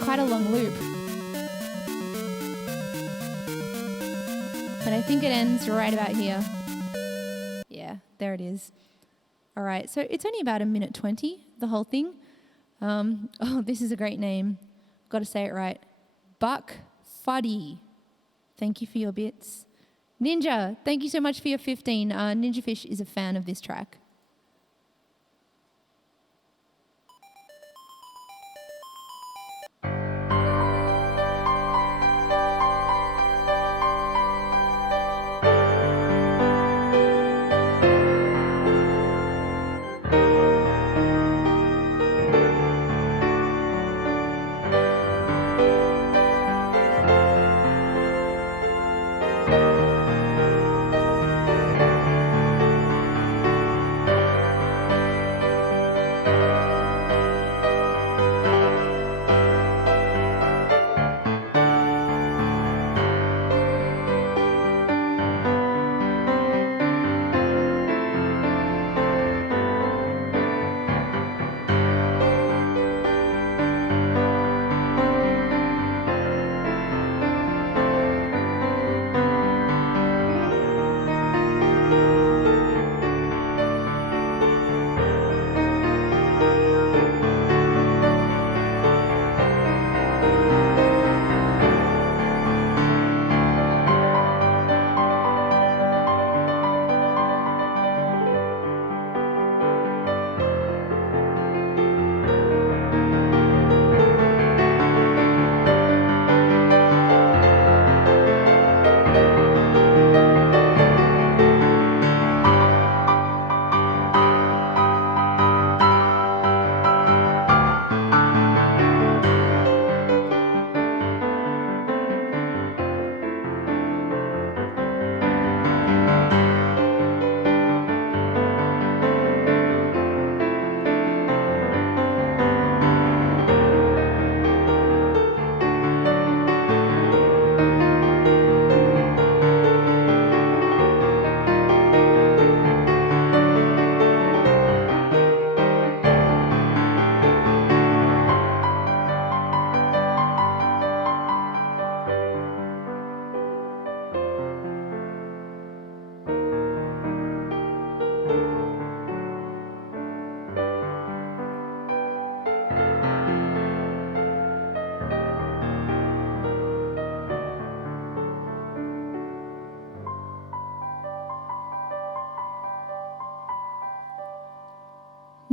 Quite a long loop, but I think it ends right about here. Yeah, there it is. All right, so it's only about 1:20, the whole thing. This is a great name. Got to say it right. Buck Fuddy. Thank you for your bits. Ninja, thank you so much for your 15. Ninja Fish is a fan of this track.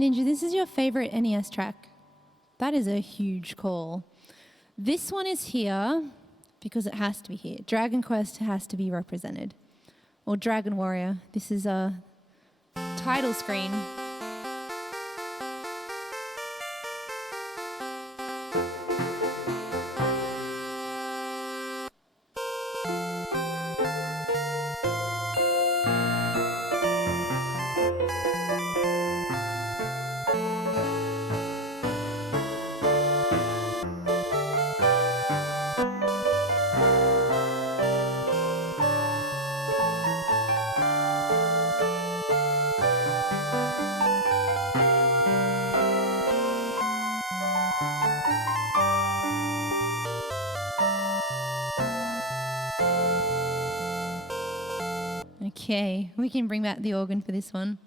Ninja, this is your favorite NES track. That is a huge call. This one is here because it has to be here. Dragon Quest has to be represented. Or Dragon Warrior. This is a title screen. Okay, we can bring back the organ for this one.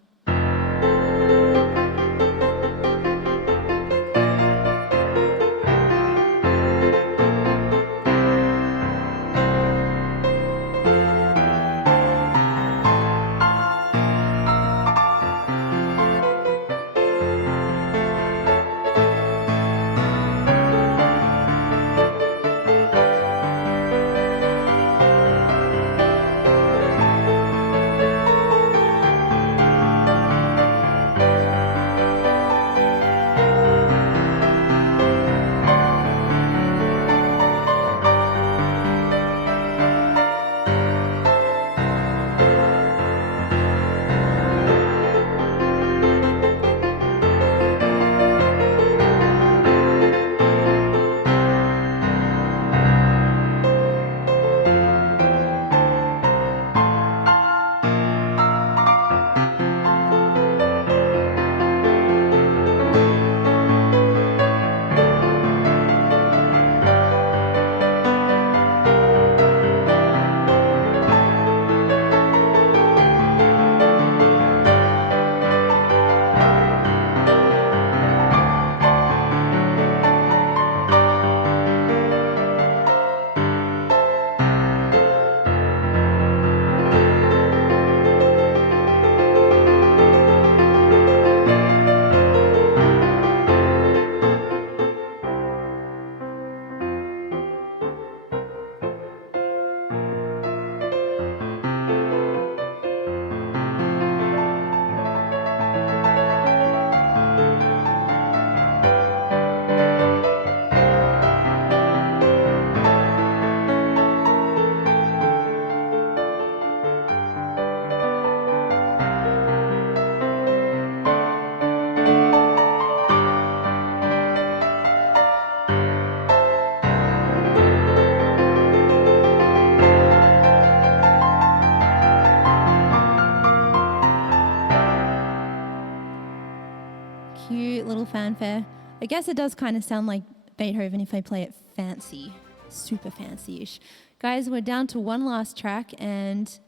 Cute little fanfare. I guess it does kind of sound like Beethoven if I play it fancy, super fancy-ish. Guys, we're down to one last track and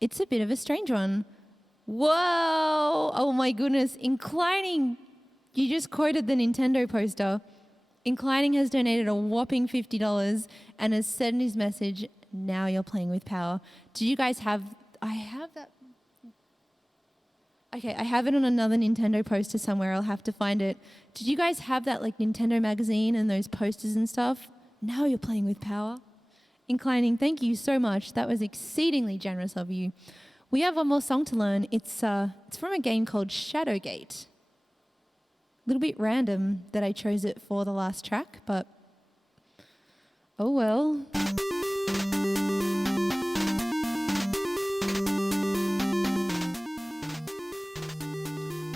it's a bit of a strange one. Whoa! Oh my goodness. Inclining. You just quoted the Nintendo poster. Inclining has donated a whopping $50 and has said in his message, now you're playing with power. Do you guys have... I have that... Okay, I have it on another Nintendo poster somewhere. I'll have to find it. Did you guys have that like Nintendo magazine and those posters and stuff? Now you're playing with power. Inclining, thank you so much. That was exceedingly generous of you. We have one more song to learn. It's from a game called Shadowgate. A little bit random that I chose it for the last track, but oh well.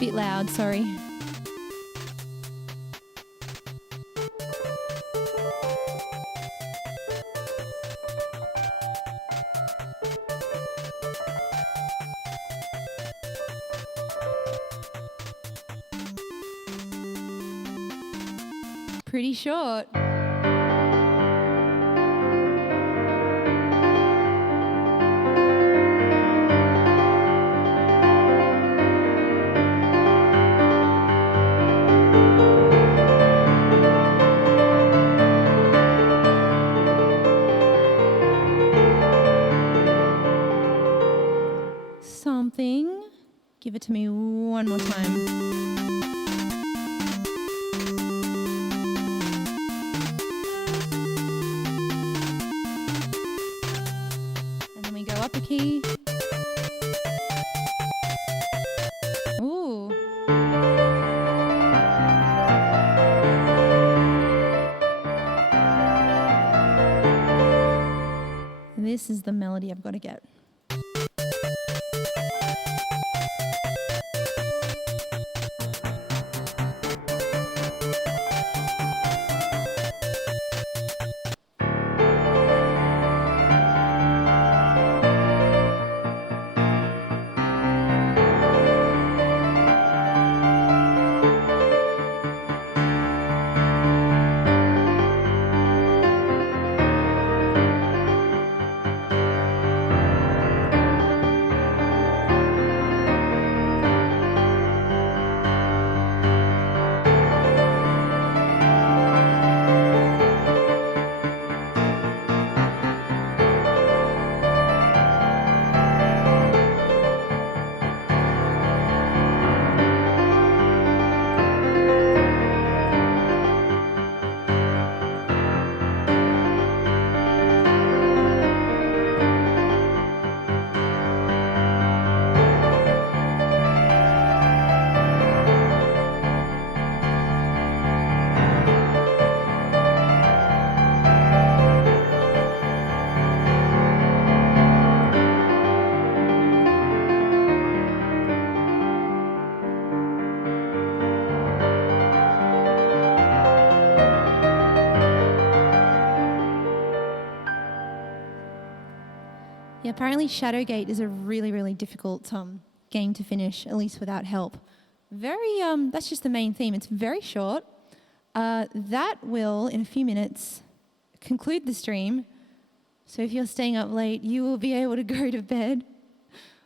Bit loud, sorry. Pretty short. Something. Give it to me one more time. key. Ooh. This is the melody I've got to get. Yeah, apparently Shadowgate is a really, really difficult game to finish, at least without help. That's just the main theme. It's very short. That will, in a few minutes, conclude the stream. So if you're staying up late, you will be able to go to bed.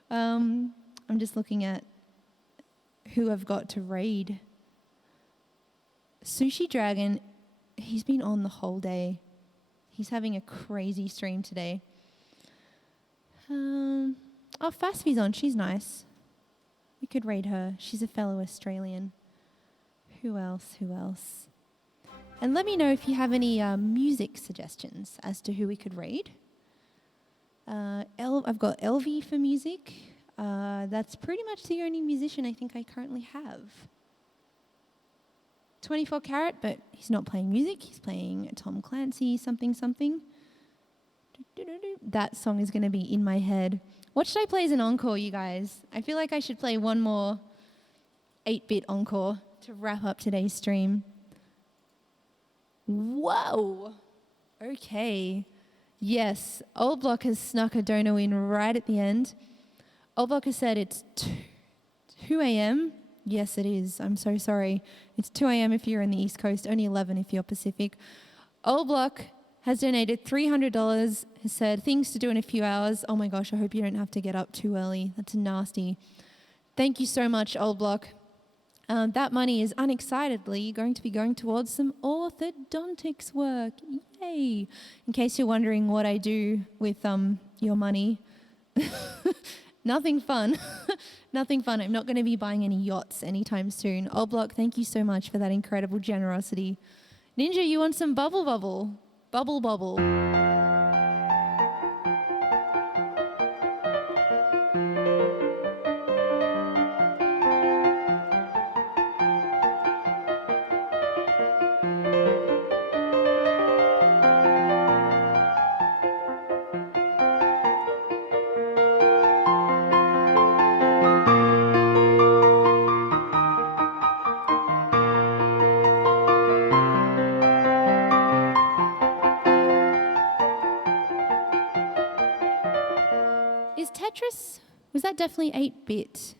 I'm just looking at who I've got to raid. Sushi Dragon, he's been on the whole day. He's having a crazy stream today. Fasvy's on. She's nice. We could raid her. She's a fellow Australian. Who else? And let me know if you have any music suggestions as to who we could raid. I've got Elvie for music. That's pretty much the only musician I think I currently have. 24 Carat, but he's not playing music. He's playing Tom Clancy something. That song is going to be in my head. What should I play as an encore, you guys? I feel like I should play one more 8-bit encore to wrap up today's stream. Whoa! Okay. Yes, Old Block has snuck a dono in right at the end. Old Block has said it's 2 a.m. Yes, it is. I'm so sorry. It's 2 a.m. if you're in the East Coast, only 11 if you're Pacific. Old Block has donated $300, has said things to do in a few hours. Oh my gosh, I hope you don't have to get up too early. That's nasty. Thank you so much, Old Block. That money is unexcitedly going to be going towards some orthodontics work. Yay! In case you're wondering what I do with your money. Nothing fun. Nothing fun. I'm not going to be buying any yachts anytime soon. Old Block, thank you so much for that incredible generosity. Ninja, you want some Bubble Bubble? Bubble Bubble. Is Tetris, was that definitely 8-bit?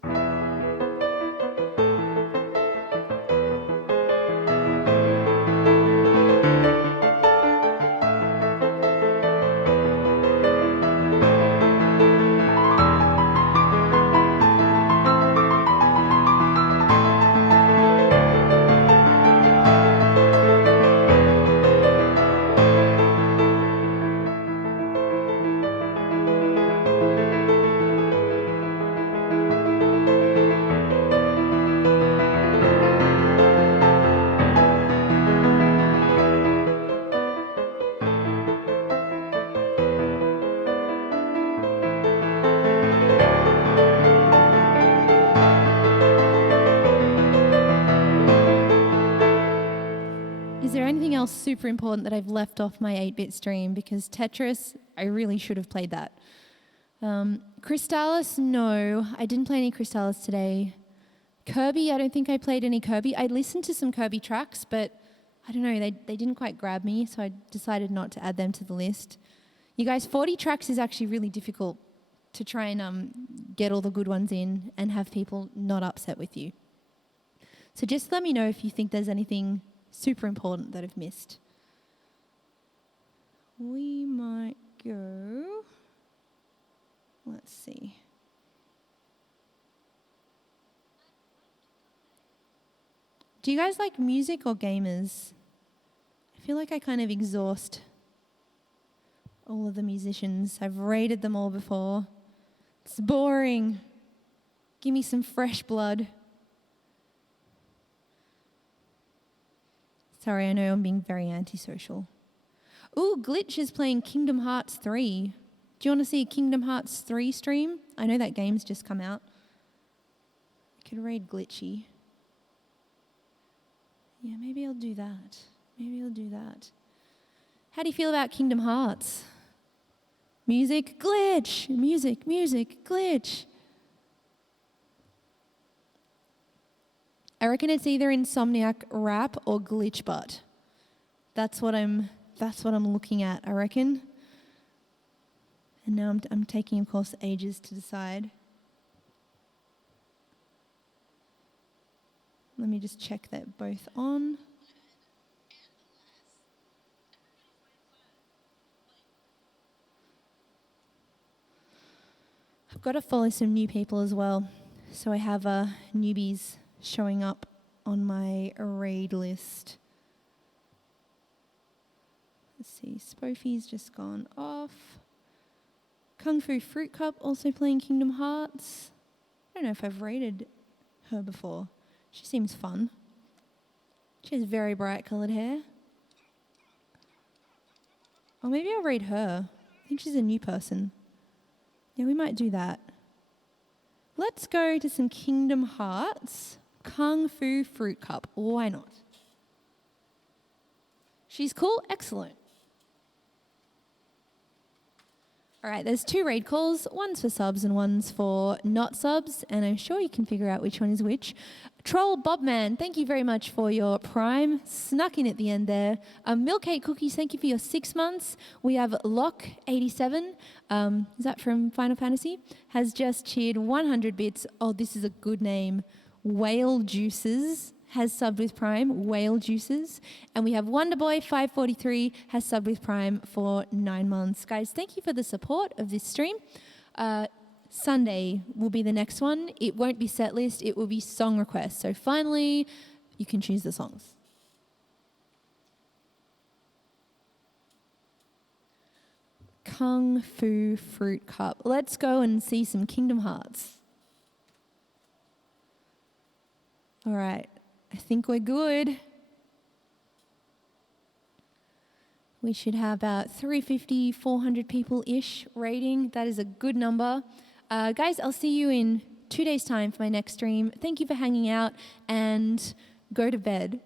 else super important that I've left off my 8-bit stream? Because Tetris, I really should have played that. Crystallis, no. I didn't play any Crystallis today. Kirby, I don't think I played any Kirby. I listened to some Kirby tracks, but I don't know, they didn't quite grab me, so I decided not to add them to the list. You guys, 40 tracks is actually really difficult to try and get all the good ones in and have people not upset with you. So just let me know if you think there's anything super important that I've missed. We might go... Let's see. Do you guys like music or gamers? I feel like I kind of exhaust all of the musicians. I've rated them all before. It's boring. Give me some fresh blood. Sorry, I know I'm being very antisocial. Ooh, Glitch is playing Kingdom Hearts 3. Do you want to see a Kingdom Hearts 3 stream? I know that game's just come out. I could raid Glitchy. Yeah, maybe I'll do that. How do you feel about Kingdom Hearts? Music, glitch. Music, glitch. I reckon it's either Insomniac Rap or Glitch Butt. That's what I'm looking at, I reckon. And now I'm taking, of course, ages to decide. Let me just check they're both on. I've got to follow some new people as well. So I have newbies showing up on my raid list. Let's see, Spofy's just gone off. Kung Fu Fruit Cup also playing Kingdom Hearts. I don't know if I've raided her before. She seems fun. She has very bright coloured hair. Or maybe I'll raid her. I think she's a new person. Yeah, we might do that. Let's go to some Kingdom Hearts. Kung Fu Fruit Cup. Why not? She's cool? Excellent. All right, there's 2 raid calls. One's for subs and one's for not subs, and I'm sure you can figure out which one is which. Troll Bobman, thank you very much for your Prime. Snuck in at the end there. Milk Cake Cookies, thank you for your 6 months. We have Lock87, is that from Final Fantasy? Has just cheered 100 bits. Oh, this is a good name. Whale Juices has subbed with Prime, Whale Juices. And we have Wonderboy543 has subbed with Prime for 9 months. Guys, thank you for the support of this stream. Sunday will be the next one. It won't be set list, it will be song requests. So finally, you can choose the songs. Kung Fu Fruit Cup. Let's go and see some Kingdom Hearts. All right. I think we're good. We should have about 350, 400 people-ish rating. That is a good number. Guys, I'll see you in 2 days' time for my next stream. Thank you for hanging out, and go to bed.